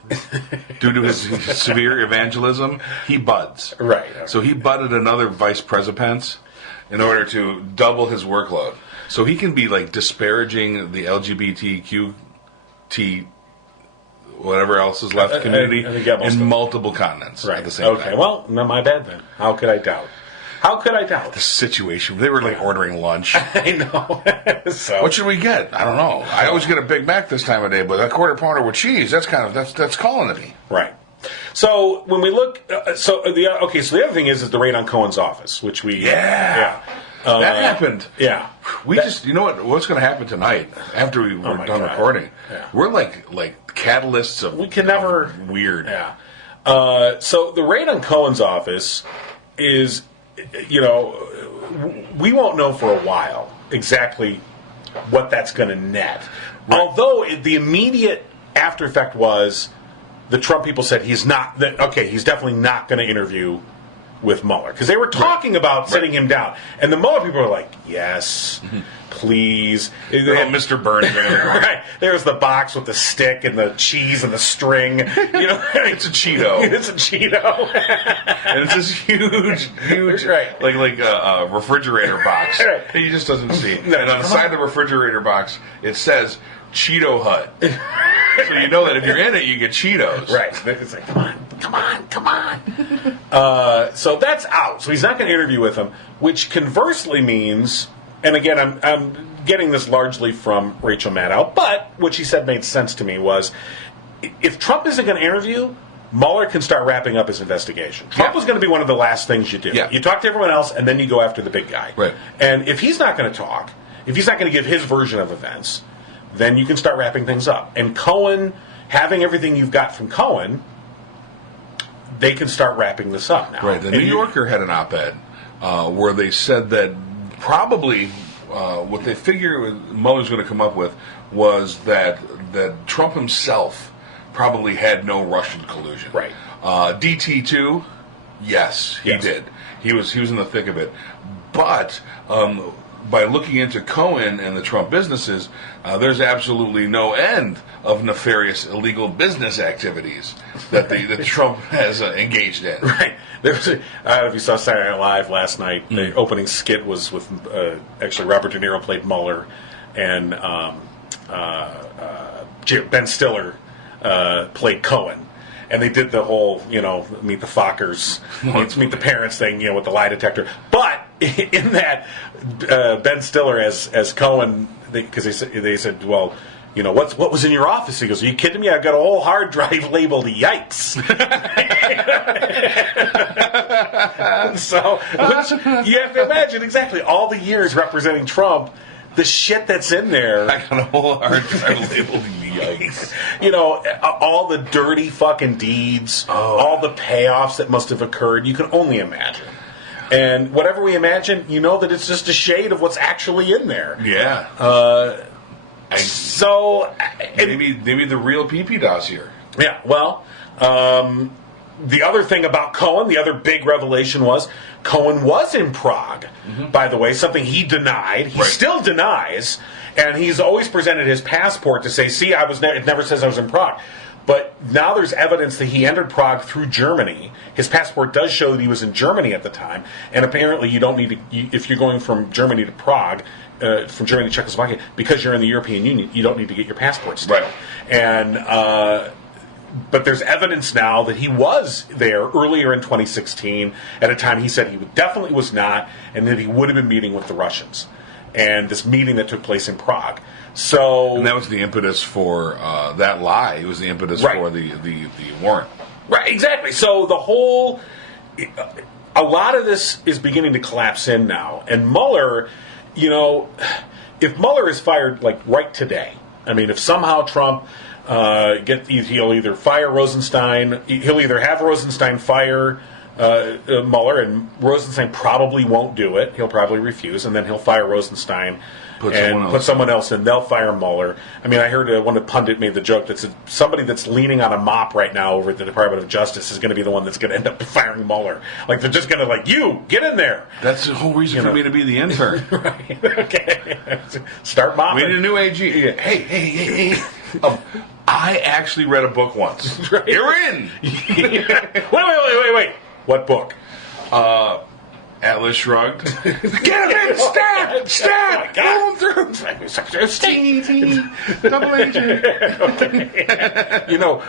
due to his severe evangelism. He buds. Right. So he budded another vice president in order to double his workload. So he can be like disparaging the LGBTQ, whatever else is left community I think, yeah, most of in them. multiple continents Right. at the same Okay. time. Well, not my bad then. How could I doubt? How could I doubt? The situation. They were like ordering lunch. I know. So. What should we get? I don't know. I always get a Big Mac this time of day, but a quarter pounder with cheese, that's calling to me. Right. So when we look, so the other thing is the raid on Cohen's office, which we That happened. Yeah. You know what's going to happen tonight after we're my done God. recording? Yeah. We're like catalysts of We can never of weird. Yeah. So the raid on Cohen's office is, we won't know for a while exactly what that's going to net. Right. Although the immediate after effect was the Trump people said he's definitely not going to interview with Mueller, because they were talking about sitting him down, and the Mueller people were like, "Yes, please." They're all Mr. Burns. Right. There's the box with the stick and the cheese and the string. It's a Cheeto. It's a Cheeto. And it's this huge, Right. like a refrigerator box Right. that he just doesn't see. No, and on the side of the refrigerator box, it says Cheeto Hut. So you know that if you're in it, you get Cheetos. Right. It's like, come on. So that's out. So he's not going to interview with him, which conversely means, and again, I'm getting this largely from Rachel Maddow, but what she said made sense to me was, if Trump isn't going to interview, Mueller can start wrapping up his investigation. Trump was going to be one of the last things you do. Yeah. You talk to everyone else, and then you go after the big guy. Right. And if he's not going to talk, if he's not going to give his version of events, then you can start wrapping things up. And Cohen, having everything you've got from Cohen, they can start wrapping this up now. Right. The New Yorker had an op-ed where they said that probably what they figure Mueller's going to come up with was that Trump himself probably had no Russian collusion. Right. DT2, yes, he Yes. did. He was in the thick of it. But by looking into Cohen and the Trump businesses, there's absolutely no end of nefarious illegal business activities that Trump has engaged in. Right. There was I don't know if you saw Saturday Night Live last night. The opening skit was with actually Robert De Niro played Mueller, and Ben Stiller played Cohen. And they did the whole, meet the Fockers, meet the parents thing, with the lie detector. But in that, Ben Stiller as Cohen, because they said, well, what was in your office? He goes, are you kidding me? I've got a whole hard drive labeled "Yikes." So you have to imagine exactly all the years representing Trump, the shit that's in there. I got a whole hard drive labeled "Yikes." All the dirty fucking deeds, all the payoffs that must have occurred. You can only imagine. And whatever we imagine, that it's just a shade of what's actually in there. Yeah. So Maybe the real PP dossier. yeah, well, the other thing about Cohen, the other big revelation was Cohen was in Prague, by the way, something he denied. He Right. still denies. And he's always presented his passport to say, see, it never says I was in Prague. But now there's evidence that he entered Prague through Germany. His passport does show that he was in Germany at the time. And apparently you don't need to, if you're going from Germany to Prague, from Germany to Czechoslovakia, because you're in the European Union, you don't need to get your passport still. Right. And, but there's evidence now that he was there earlier in 2016 at a time he said he definitely was not, and that he would have been meeting with the Russians. And this meeting that took place in Prague. So, And that was the impetus for that lie. It was the impetus Right. for the warrant. right, exactly. So the whole, a lot of this is beginning to collapse in now. And Mueller, if Mueller is fired like right today, I mean, if somehow Trump he'll either fire Rosenstein, he'll either have Rosenstein fire Mueller, and Rosenstein probably won't do it. He'll probably refuse, and then he'll fire Rosenstein Put and someone else put someone else in. They'll fire Mueller. I mean, I heard one of the pundit made the joke that said somebody that's leaning on a mop right now over at the Department of Justice is going to be the one that's going to end up firing Mueller. Like, they're just going to, you, get in there. That's the whole reason for me to be the intern. Right. Okay. Start mopping. We need a new AG. Hey. I actually read a book once. Right. You're in. Wait. What book? Atlas Shrugged. Get him in! Stat! Move him through! Double agent.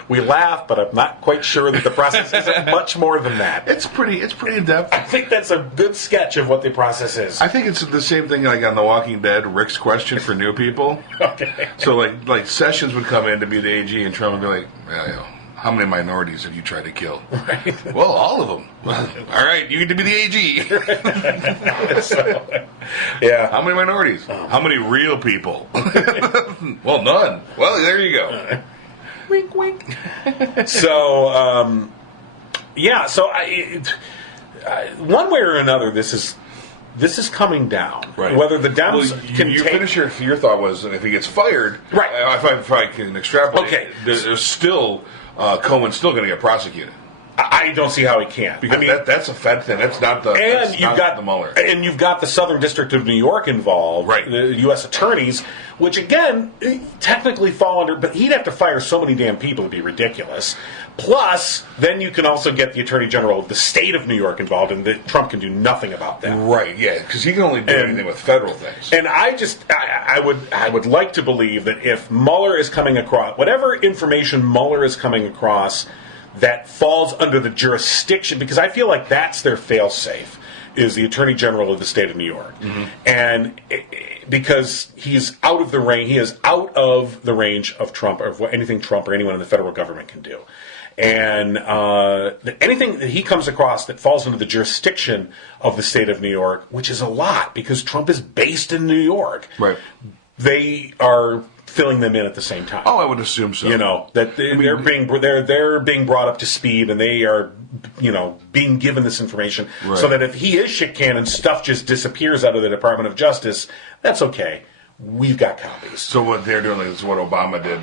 We laugh, but I'm not quite sure that the process isn't much more than that. It's pretty in depth. I think that's a good sketch of what the process is. I think it's the same thing like on The Walking Dead, Rick's question for new people. Okay. So like Sessions would come in to be the AG, and Trump would be like, how many minorities have you tried to kill? Right. Well, all of them. All right, you get to be the AG. Yeah. How many minorities? How many real people? Well, none. Well, there you go. Wink, wink. So, So one way or another, this is coming down. Right. Whether the Dems can you take... finish your thought was if he gets fired, Right. If I can extrapolate, Okay. there's still Cohen's still going to get prosecuted I don't see how he can. because that's a Fed thing. That's not the the Mueller. And you've got the Southern District of New York involved, Right. The U.S. attorneys, which again technically fall under, but he'd have to fire so many damn people it'd be ridiculous. Plus, then you can also get the Attorney General of the state of New York involved, and Trump can do nothing about that. Right? Yeah, because he can only do anything with federal things. And I would like to believe that if Mueller is coming across whatever information Mueller is coming across that falls under the jurisdiction, because I feel like that's their fail-safe, is the Attorney General of the state of New York, and because he's out of the range, he is out of the range of Trump or anything Trump or anyone in the federal government can do. And anything that he comes across that falls under the jurisdiction of the state of New York, which is a lot because Trump is based in New York, Right. they are filling them in at the same time. Oh, I would assume so. That they're being brought up to speed, and they are being given this information, Right. so that if he is shit cannon, stuff just disappears out of the Department of Justice. That's okay. We've got copies. So what they're doing is what Obama did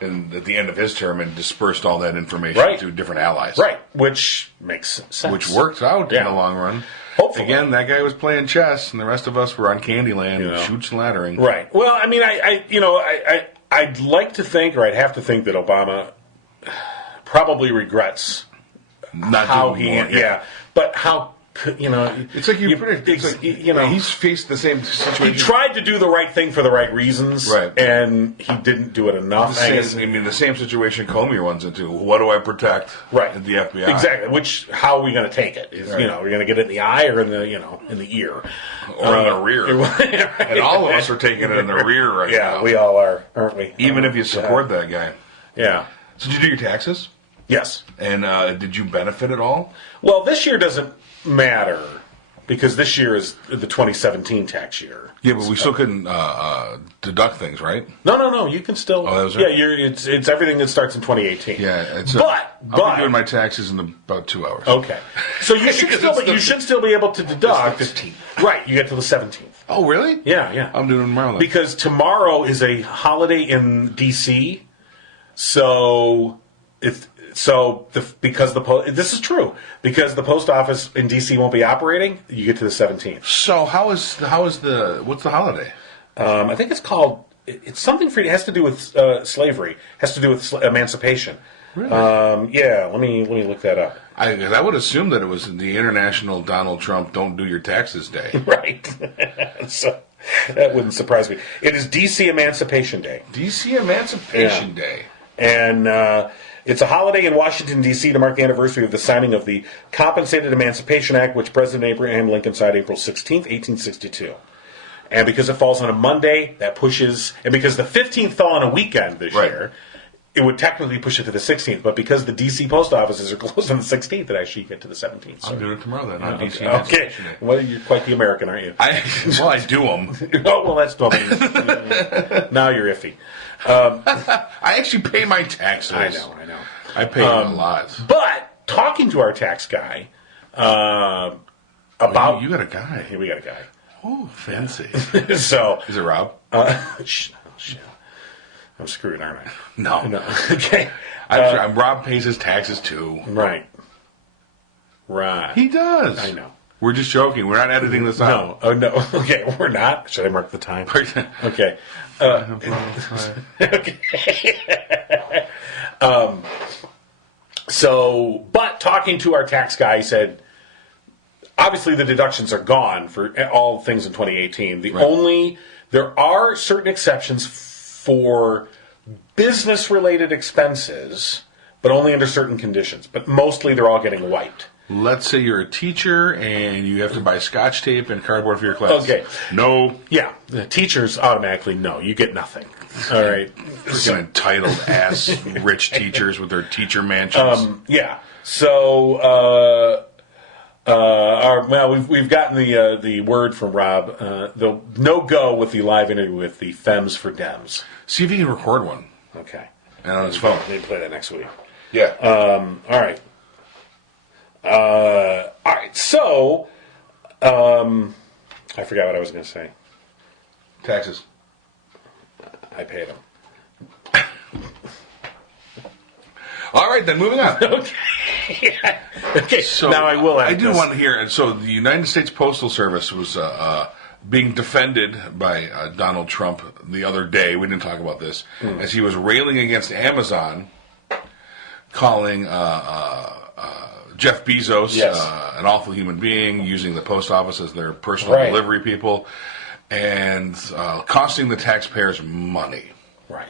at the end of his term and dispersed all that information Right. to different allies. Right, which makes sense. Which worked out in Yeah. the long run. Hopefully. Again, that guy was playing chess, and the rest of us were on Candyland, shoots and laddering. Right. Well, I mean, I'd like to think, or I'd have to think that Obama probably regrets Not how doing he, more. yeah. But how could It's like he's faced the same situation. he tried to do the right thing for the right reasons, Right. and he didn't do it enough. the same situation Comey runs into. What do I protect? Right. At the FBI. Exactly. How are we going to take it? Is, Right. we're going to get it in the eye or in the in the ear Or in the rear. Right. And all of us are taking it in the rear right now. Yeah, we all are, aren't we? Even if you support that guy. Yeah. So did you do your taxes? Yes. And did you benefit at all? Well, this year doesn't matter because this year is the 2017 tax year. Yeah, but we still couldn't deduct things, right? No. You can still. Oh, that was yeah. right. It's everything that starts in 2018. Yeah, But I'll be doing my taxes in about 2 hours. Okay. So you should still be able to deduct. It's the 15th. Right. You get to the 17th. Oh, really? Yeah. I'm doing it tomorrow then. Because tomorrow is a holiday in D.C. So because this is true, because the post office in D.C. won't be operating, you get to the 17th. So what's the holiday? I think it's called. It's something for. It has to do with slavery. Has to do with emancipation. Really? Yeah. Let me look that up. I would assume that it was the International Donald Trump Don't Do Your Taxes Day. Right. So that wouldn't surprise me. It is DC Emancipation Day. DC Emancipation Day. And it's a holiday in Washington, D.C. to mark the anniversary of the signing of the Compensated Emancipation Act, which President Abraham Lincoln signed April 16th, 1862. And because it falls on a Monday, that pushes, and because the 15th fell on a weekend this Right. year, it would technically push it to the 16th. But because the D.C. post offices are closed on the 16th, it actually get to the 17th. So. I'm doing it tomorrow then on DC Okay. Emancipation Day. Well, you're quite the American, aren't you? I do them. Oh, well, that's now you're iffy. I actually pay my taxes. I know. I pay a lot. But talking to our tax guy about You got a guy. here, we got a guy. Oh, fancy. So Is it Rob? shit. I'm screwed, aren't I? No. No. Okay. Rob pays his taxes too. Right. He does. I know. We're just joking. We're not editing this out. No. Oh no. Okay, we're not. Should I mark the time? Okay. Okay. So, but talking to our tax guy, he said, obviously the deductions are gone for all things in 2018. There are certain exceptions for business-related expenses, but only under certain conditions. But mostly they're all getting wiped. Let's say you're a teacher and you have to buy scotch tape and cardboard for your class. Okay. No. Yeah, the teachers automatically no, you get nothing. All right. Freaking entitled ass rich teachers with their teacher mansions. Yeah. So, we've gotten the word from Rob. The no go with the live interview with the Femmes for Dems. See if you can record one. Okay. And on his phone. Maybe play that next week. Yeah. All right. All right. So, I forgot what I was going to say. Taxes. I paid him. All right, then moving on. Okay. Okay. So now I will. I do want to hear. So the United States Postal Service was being defended by Donald Trump the other day. We didn't talk about this as he was railing against Amazon, calling Jeff Bezos an awful human being, using the post office as their personal delivery people, and costing the taxpayers money. Right.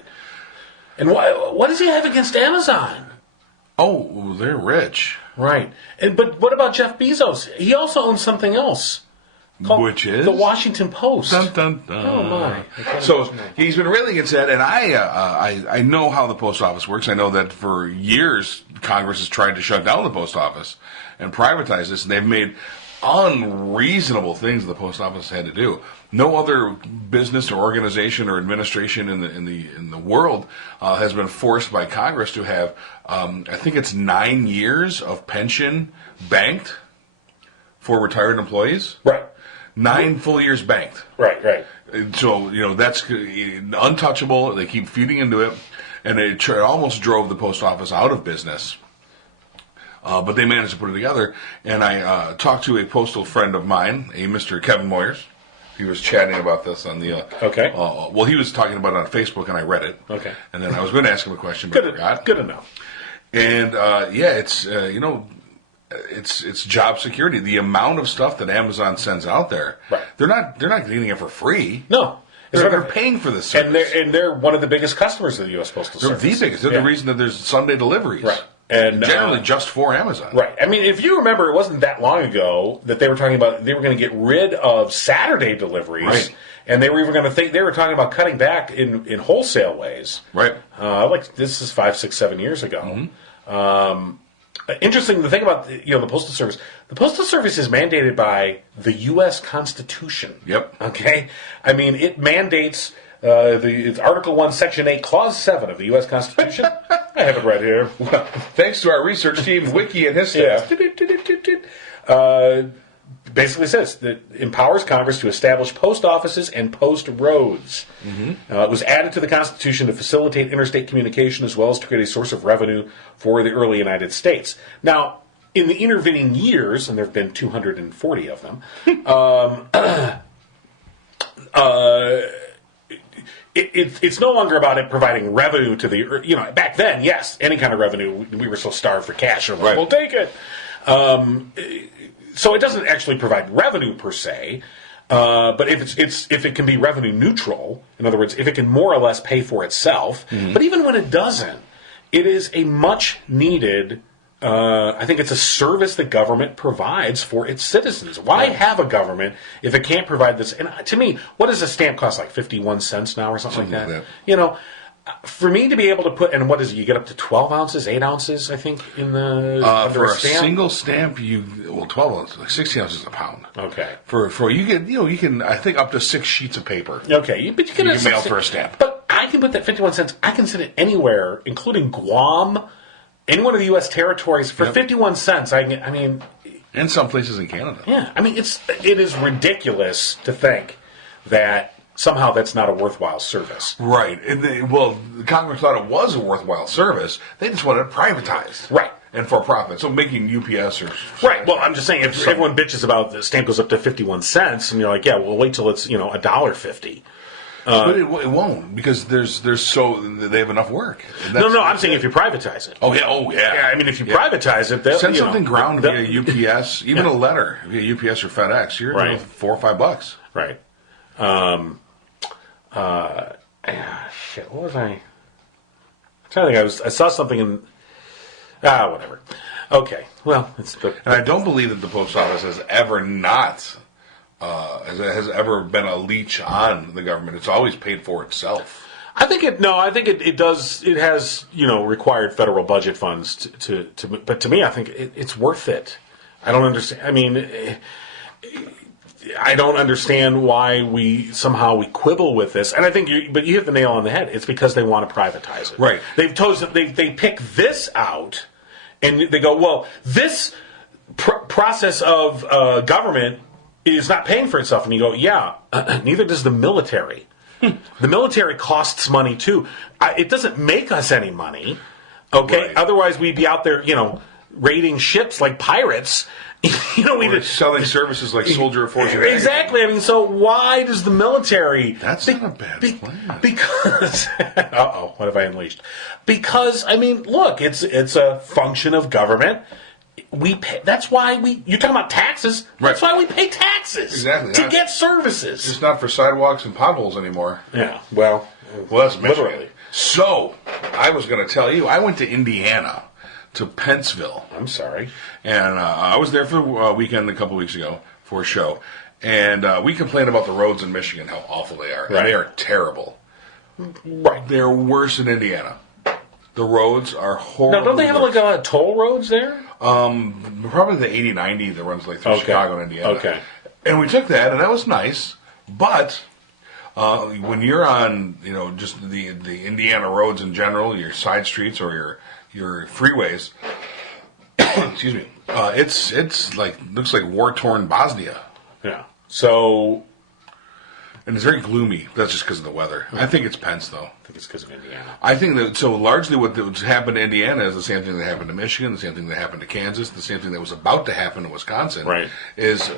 And what does he have against Amazon? Oh, they're rich. Right. But what about Jeff Bezos? He also owns something else. Which is? The Washington Post. Dun, dun, dun. Oh, my. So he's been railing against that, and I know how the post office works. I know that for years Congress has tried to shut down the post office and privatize this, and they've made unreasonable things the post office had to do. No other business or organization or administration in the world has been forced by Congress to have, I think it's 9 years of pension banked for retired employees. Right. 9 full years banked. Right. So, that's untouchable. They keep feeding into it. And it almost drove the post office out of business. But they managed to put it together. And I talked to a postal friend of mine, a Mr. Kevin Moyers. He was chatting about this on the... Okay. Well, he was talking about it on Facebook, and I read it. Okay. And then I was going to ask him a question, but I forgot. Good enough. And, it's, it's job security. The amount of stuff that Amazon sends out there, Right. they're not getting it for free. No. They're paying for this service. And they're one of the biggest customers of the U.S. Postal They're Service. the biggest. They're the reason that there's Sunday deliveries. Right. And generally just for Amazon. Right. I mean, if you remember, it wasn't that long ago that they were talking about they were going to get rid of Saturday deliveries. Right. And they were even going to they were talking about cutting back in wholesale ways. Right. Like this is 5, 6, 7 years ago. Interesting. The thing about the Postal Service. The Postal Service is mandated by the U.S. Constitution. Yep. Okay. I mean, it mandates it's Article 1, Section 8, Clause 7 of the U.S. Constitution. I have it right here. Thanks to our research team, Wiki and his staff. Basically says that empowers Congress to establish post offices and post roads. It was added to the Constitution to facilitate interstate communication as well as to create a source of revenue for the early United States. Now, in the intervening years, and there have been 240 of them, it's no longer about it providing revenue to the, back then, yes, any kind of revenue, we were so starved for cash, and we'll take it. So it doesn't actually provide revenue per se, but if it can be revenue neutral, in other words, if it can more or less pay for itself, but even when it doesn't, it is a much needed. I think it's a service the government provides for its citizens. Why have a government if it can't provide this? And to me, what does a stamp cost? Like 51 cents now or something like that? For me to be able to put, and what is it? You get up to 12 ounces, 8 ounces, I think, in the for a stamp? single stamp, 12 ounces, like 16 ounces a pound. Okay. For you get, you can, I think, up to 6 sheets of paper. Okay, but you can mail for a stamp. But I can put that 51 cents. I can send it anywhere, including Guam, any one of the U.S. territories for 51 cents. And some places in Canada. Yeah, it is ridiculous to think that somehow that's not a worthwhile service. Right. And the Congress thought it was a worthwhile service. They just wanted it privatized. Right. And for profit. So making UPS or... Right. Well, I'm just saying, if everyone bitches about the stamp goes up to 51 cents, and you're like, yeah, well, wait till it's, $1.50. But it won't, because they have enough work. No, I'm saying if you privatize it. Oh, yeah. Yeah, if you privatize it, send something ground via UPS, even a letter via UPS or FedEx. You're right. $4 or $5. Right. Shit. What was I? I'm trying to think. I saw something in. Whatever. Okay. Well, and I don't believe that the post office has ever has ever been a leech on the government. It's always paid for itself. I think it does. It has required federal budget funds to but to me, I think it's worth it. I don't understand. I don't understand why we quibble with this. And I think you hit the nail on the head. It's because they want to privatize it. Right. They pick this out, and they go, well, this process of government is not paying for itself. And you go, yeah, neither does the military. The military costs money too. It doesn't make us any money. Okay, right. Otherwise we'd be out there, raiding ships like pirates. We're selling services like Soldier of Fortune. Exactly. So why does the military? That's not a bad plan. Because what have I unleashed? Because look, it's a function of government. We pay. That's why you're talking about taxes. Right. That's why we pay taxes. Exactly. To get services. It's not for sidewalks and potholes anymore. Yeah. Well, that's Michigan. literally. So I was going to tell you, I went to Indiana. To Pennsville. I'm sorry. And I was there for a weekend a couple weeks ago for a show. And we complained about the roads in Michigan, how awful they are. Right. And they are terrible. Right. They're worse than Indiana. The roads are horrible. Now, don't they have like a lot of toll roads there? Probably the 80-90 that runs like through Chicago and Indiana. Okay. And we took that, and that was nice. But when you're on, just the Indiana roads in general, your side streets or your freeways, excuse me, it's like looks like war-torn Bosnia. Yeah. So, and it's very gloomy. That's just because of the weather. I think it's Pence, though. I think it's because of Indiana. I think that so largely what's happened to Indiana is the same thing that happened to Michigan, the same thing that happened to Kansas, the same thing that was about to happen to Wisconsin. Right. Is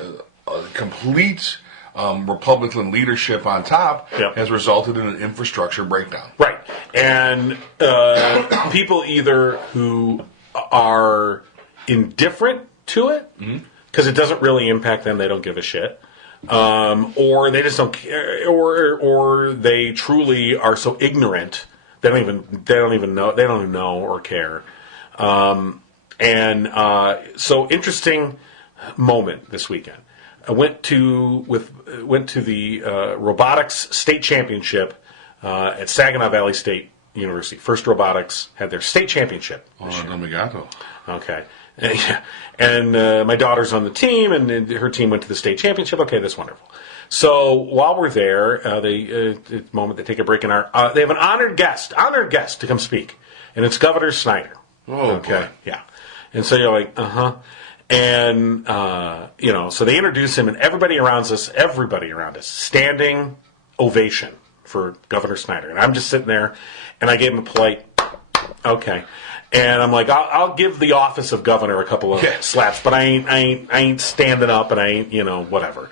a complete Republican leadership on top has resulted in an infrastructure breakdown. Right. And people either who are indifferent to it, because it doesn't really impact them, they don't give a shit, or they just don't care, or they truly are so ignorant they don't even know or care. So interesting moment this weekend. I went to the robotics state championship at Saginaw Valley State University. First Robotics had their state championship. Oh, Domigato. Okay. And my daughter's on the team, and her team went to the state championship. Okay, that's wonderful. So while we're there, the moment they take a break in they have an honored guest to come speak, and it's Governor Snyder. Oh, okay, boy. yeah. And so you're like, and so they introduce him, and everybody around us, standing ovation for Governor Snyder, and I'm just sitting there, and I gave him a polite, okay. And I'm like, I'll give the office of governor a couple of slaps, but I ain't standing up, and I ain't, whatever.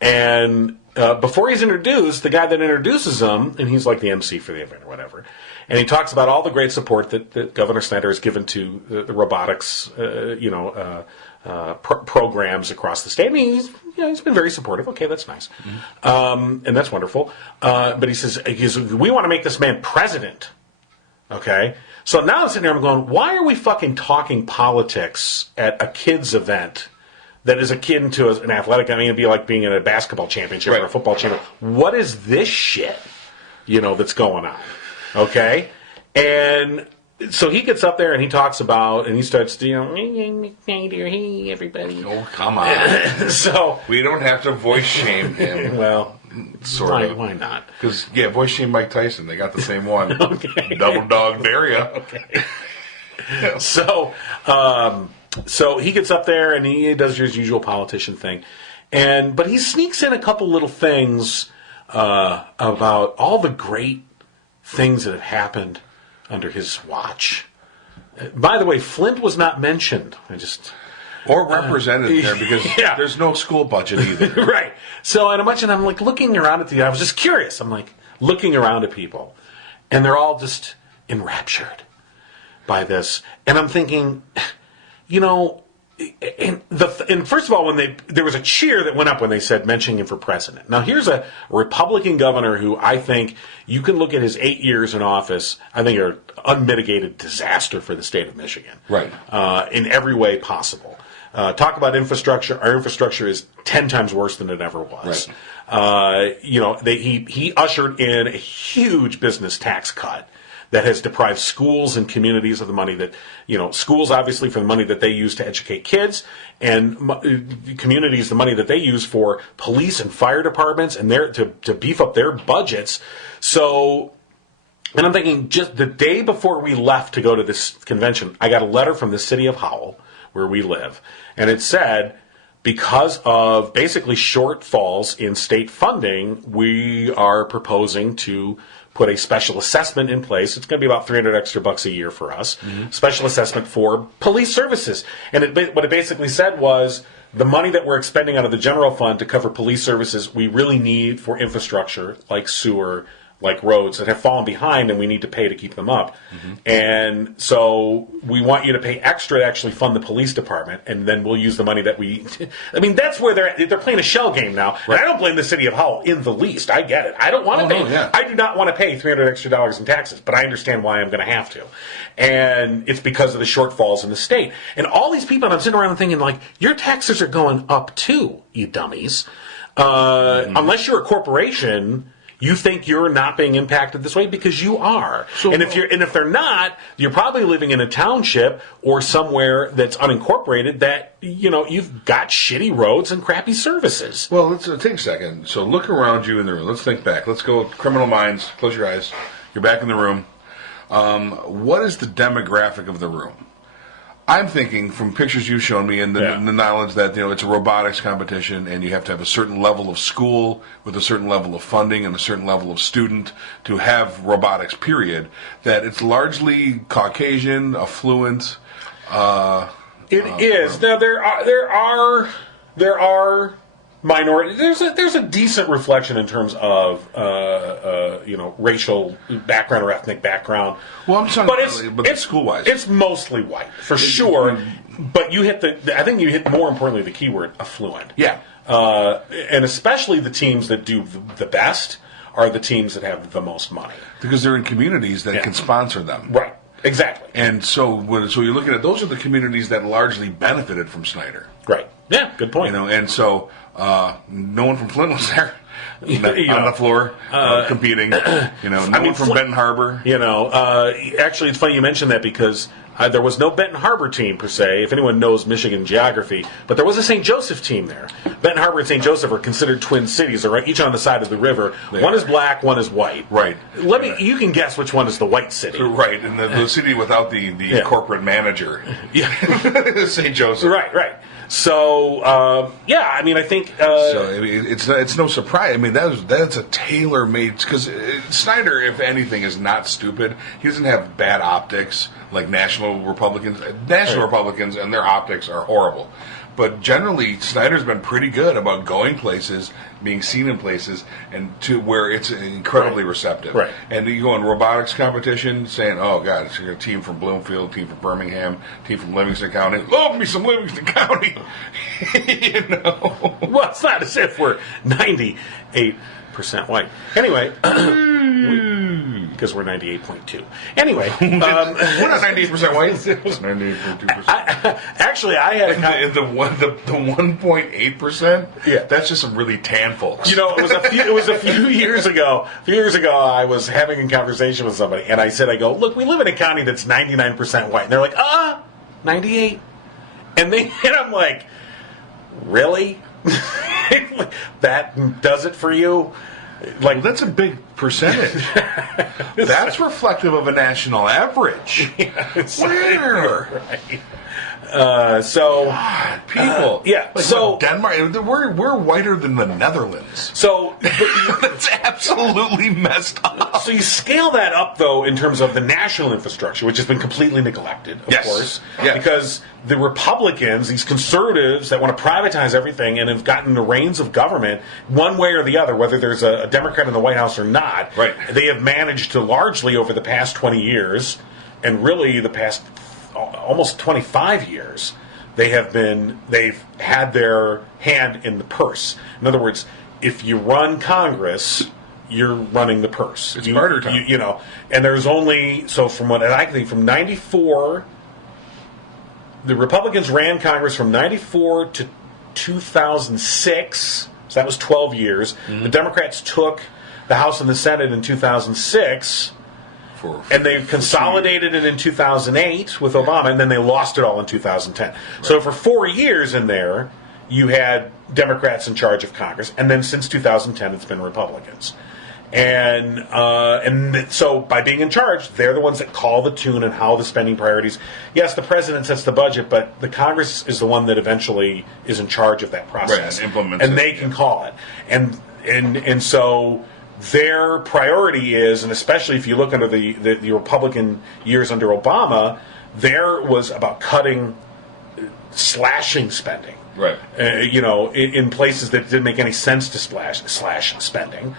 And before he's introduced, the guy that introduces him, and he's like the MC for the event or whatever, and he talks about all the great support that Governor Snyder has given to the robotics, programs across the state. I mean, he's been very supportive. Okay, that's nice, and that's wonderful. But he says, we want to make this man president. Okay, so now I'm sitting there, I'm going, why are we fucking talking politics at a kids event that is akin to an athletic? I mean, it'd be like being in a basketball championship or a football championship. What is this shit, that's going on? Okay, and so he gets up there and he talks about, and he starts to, hey, everybody. Oh, come on. So we don't have to voice shame him. Well, sort of. Why not? Because, voice shame Mike Tyson. They got the same one. Okay. Double dog dare ya. Okay. So he gets up there and he does his usual politician thing, but he sneaks in a couple little things about all the great things that have happened under his watch. By the way, Flint was not mentioned. Or represented there because there's no school budget either. Right. So I'm like looking around at I was just curious. I'm like looking around at people, and they're all just enraptured by this. And I'm thinking, and first of all, there was a cheer that went up when they said mentioning him for president. Now here's a Republican governor who I think you can look at his 8 years in office. I think are unmitigated disaster for the state of Michigan, right? In every way possible. Talk about infrastructure. Our infrastructure is 10 times worse than it ever was. Right. He ushered in a huge business tax cut that has deprived schools and communities of the money that, schools obviously for the money that they use to educate kids, and communities the money that they use for police and fire departments and to beef up their budgets. So, and I'm thinking just the day before we left to go to this convention, I got a letter from the city of Howell, where we live, and it said, because of basically shortfalls in state funding, we are proposing to put a special assessment in place. It's going to be about $300 extra a year for us. Mm-hmm. Special assessment for police services. And what it basically said was the money that we're expending out of the general fund to cover police services, we really need for infrastructure like sewer, like roads that have fallen behind and we need to pay to keep them up. Mm-hmm. And so we want you to pay extra to actually fund the police department, and then we'll use the money that that's where they're playing a shell game now. Right. And I don't blame the city of Howell in the least. I get it. I don't want to pay. I do not want to pay $300 extra in taxes, but I understand why I'm going to have to. And it's because of the shortfalls in the state. And all these people, and I'm sitting around thinking, like, your taxes are going up too, you dummies. Unless you're a corporation, you think you're not being impacted this way because you are. So, and if they're not, you're probably living in a township or somewhere that's unincorporated that, you've got shitty roads and crappy services. Well, let's take a second. So look around you in the room. Let's think back. Let's go criminal minds. Close your eyes. You're back in the room. What is the demographic of the room? I'm thinking from pictures you've shown me and the knowledge that it's a robotics competition and you have to have a certain level of school with a certain level of funding and a certain level of student to have robotics, period, that it's largely Caucasian, affluent. It is. Now there are minorities. There's a decent reflection in terms of racial background or ethnic background. Well, I'm talking but school-wise. It's mostly white, for sure. But I think you hit more importantly the keyword affluent. Yeah. And especially the teams that do the best are the teams that have the most money. Because they're in communities that can sponsor them. Right. Exactly. And so you're looking at those are the communities that largely benefited from Snyder. Right. Yeah, good point. And so no one from Flint was there. On the floor competing. No one from Benton Harbor. Actually, it's funny you mentioned that because there was no Benton Harbor team per se, if anyone knows Michigan geography, but there was a St. Joseph team there. Benton Harbor and St. Joseph are considered twin cities. They're each on the side of the river. One is black, one is white. Right. You can guess which one is the white city. Right, and the city without the corporate manager. Yeah. St. Joseph. Right. So, I think... it's no surprise. I mean, that's a tailor-made... Because Snyder, if anything, is not stupid. He doesn't have bad optics. like national Republicans. National Republicans and their optics are horrible. But generally, Snyder's been pretty good about going places, being seen in places, and to where it's incredibly receptive. Right. And you go in robotics competition, saying, "Oh God, it's a team from Bloomfield, team from Birmingham, team from Livingston County. Love me some Livingston County." You know. Well, it's not as if we're 98% white. Anyway, because we're 98.2. Anyway, We're not 98% white. It's 98.2%. actually, I had The 1.8%. Yeah. That's just some really tan folks. You know, it was a few years ago. A few years ago, I was having a conversation with somebody, and I said, "Look, we live in a county that's 99% white," and they're like, 98," and I'm like, "Really? That does it for you?" Like, That's a big percentage. That's reflective of a national average. Where? so. People. Yeah, Like, so- what, Denmark, we're whiter than the Netherlands. So, That's absolutely messed up. so you scale that up, though, in terms of the national infrastructure, which has been completely neglected, of Yes. course, Yeah. because the Republicans, these conservatives that want to privatize everything and have gotten the reins of government one way or the other, whether there's a Democrat in the White House or not, Right. they have managed to largely over the past 20 years, and really the past almost 25 years, they've had their hand in the purse. In other words, if you run Congress, you're running the purse. It's barter time. You know, and there's only, so from what I think, from 94, the Republicans ran Congress from 94 to 2006, so that was 12 years. Mm-hmm. The Democrats took the House and the Senate in 2006, and they consolidated it in 2008 with Obama, and then they lost it all in 2010. So for 4 years in there, you had Democrats in charge of Congress, and then since 2010, it's been Republicans. And so by being in charge, they're the ones that call the tune and how the spending priorities. Yes, the president sets the budget, but the Congress is the one that eventually is in charge of that process, Right, and implements and it, they can call it. And so their priority is, and especially if you look under the Republican years under Obama, there was about slashing spending. Right. In places that didn't make any sense to slash spending,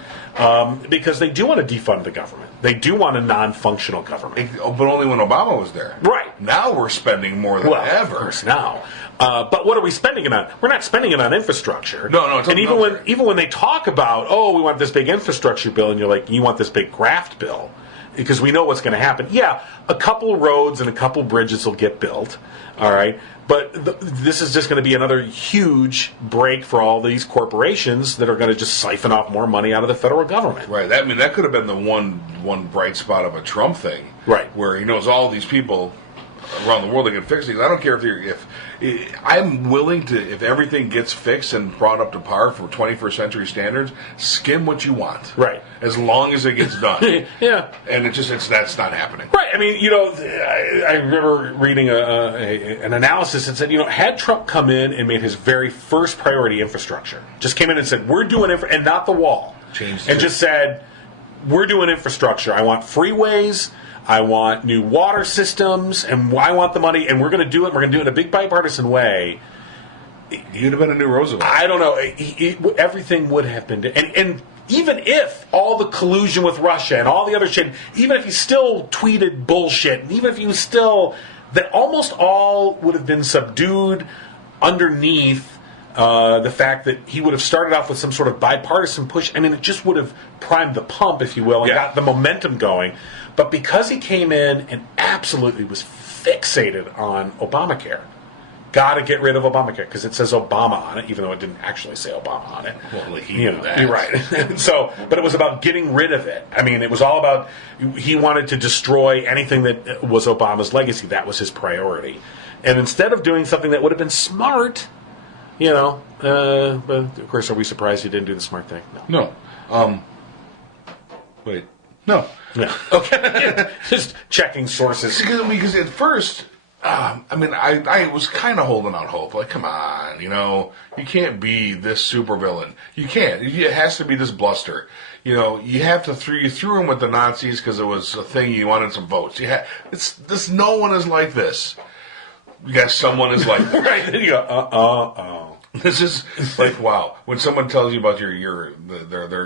because they do want to defund the government. They do want a non-functional government. But only when Obama was there. Right. Now we're spending more than Well, ever. of course now. But what are we spending it on? We're not spending it on infrastructure. No, it's and not. even when they talk about, we want this big infrastructure bill, and you're like, you want this big graft bill, because we know what's going to happen. Yeah, a couple roads and a couple bridges will get built, all right? But this is just going to be another huge break for all these corporations that are going to just siphon off more money out of the federal government. Right. That could have been the one bright spot of a Trump thing. Right. Where he knows all these people around the world that can fix things. I don't care if I'm willing to, if everything gets fixed and brought up to par for 21st century standards, skim what you want. Right. As long as it gets done. Yeah. And that's not happening. Right. I mean, I remember reading an analysis that said, had Trump come in and made his very first priority infrastructure, just came in and said, we're doing and not the wall, just said, we're doing infrastructure. I want freeways. I want new water systems, and I want the money, and we're going to do it. We're going to do it in a big bipartisan way. You'd have been a new Roosevelt. I don't know. Everything would have been, and even if all the collusion with Russia and all the other shit, even if he still tweeted bullshit, and even if he was still, that almost all would have been subdued underneath the fact that he would have started off with some sort of bipartisan push. I mean, it just would have primed the pump, if you will, and got the momentum going. But because he came in and absolutely was fixated on Obamacare, got to get rid of Obamacare because it says Obama on it, even though it didn't actually say Obama on it. Well, he knew that. You're right. So, but it was about getting rid of it. I mean, it was all about he wanted to destroy anything that was Obama's legacy. That was his priority. And instead of doing something that would have been smart, but of course, are we surprised he didn't do the smart thing? No. Wait. No. Yeah. Okay. Just checking sources. Because at first, I mean, I was kind of holding out hope. Like, come on, you can't be this supervillain. You can't. It has to be this bluster. You have to you threw him with the Nazis because it was a thing. You wanted some votes. No one is like this. You got someone is like this. Right. Then you go, This is like, wow. When someone tells you about their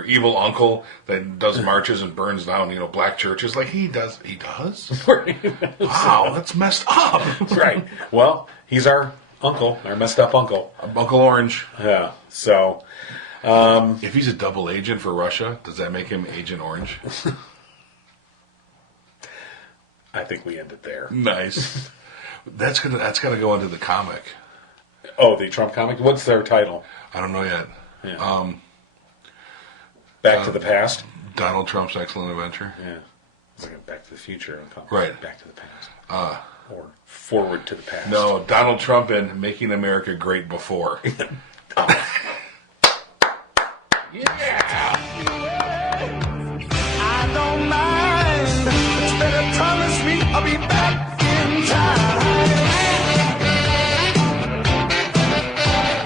evil uncle that does marches and burns down, black churches, like he does. Wow, that's messed up. Right. Well, he's our uncle, our messed up uncle. Uncle Orange. Yeah. So, if he's a double agent for Russia, does that make him Agent Orange? I think we end it there. Nice. That's gonna go into the comic. Oh, the Trump comic? What's their title? I don't know yet. Yeah. Back to the Past? Donald Trump's Excellent Adventure. Yeah. It's like a Back to the Future. Right. Back to the Past. Or Forward to the Past. No, Donald Trump and Making America Great Before. I don't mind. It's better promise me I'll be back in time.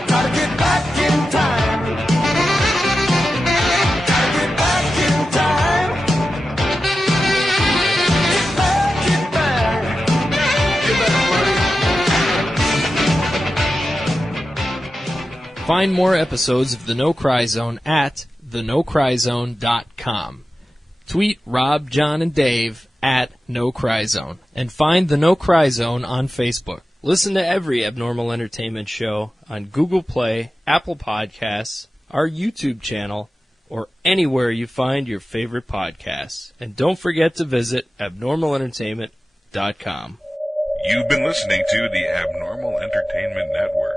Gotta get back in time. Gotta get back in time. Get back. Get back, buddy. Find more episodes of The No Cry Zone at thenocryzone.com. Tweet Rob, John, and Dave at No Cry Zone. And find The No Cry Zone on Facebook. Listen to every Abnormal Entertainment show on Google Play, Apple Podcasts, our YouTube channel, or anywhere you find your favorite podcasts. And don't forget to visit abnormalentertainment.com. You've been listening to the Abnormal Entertainment Network.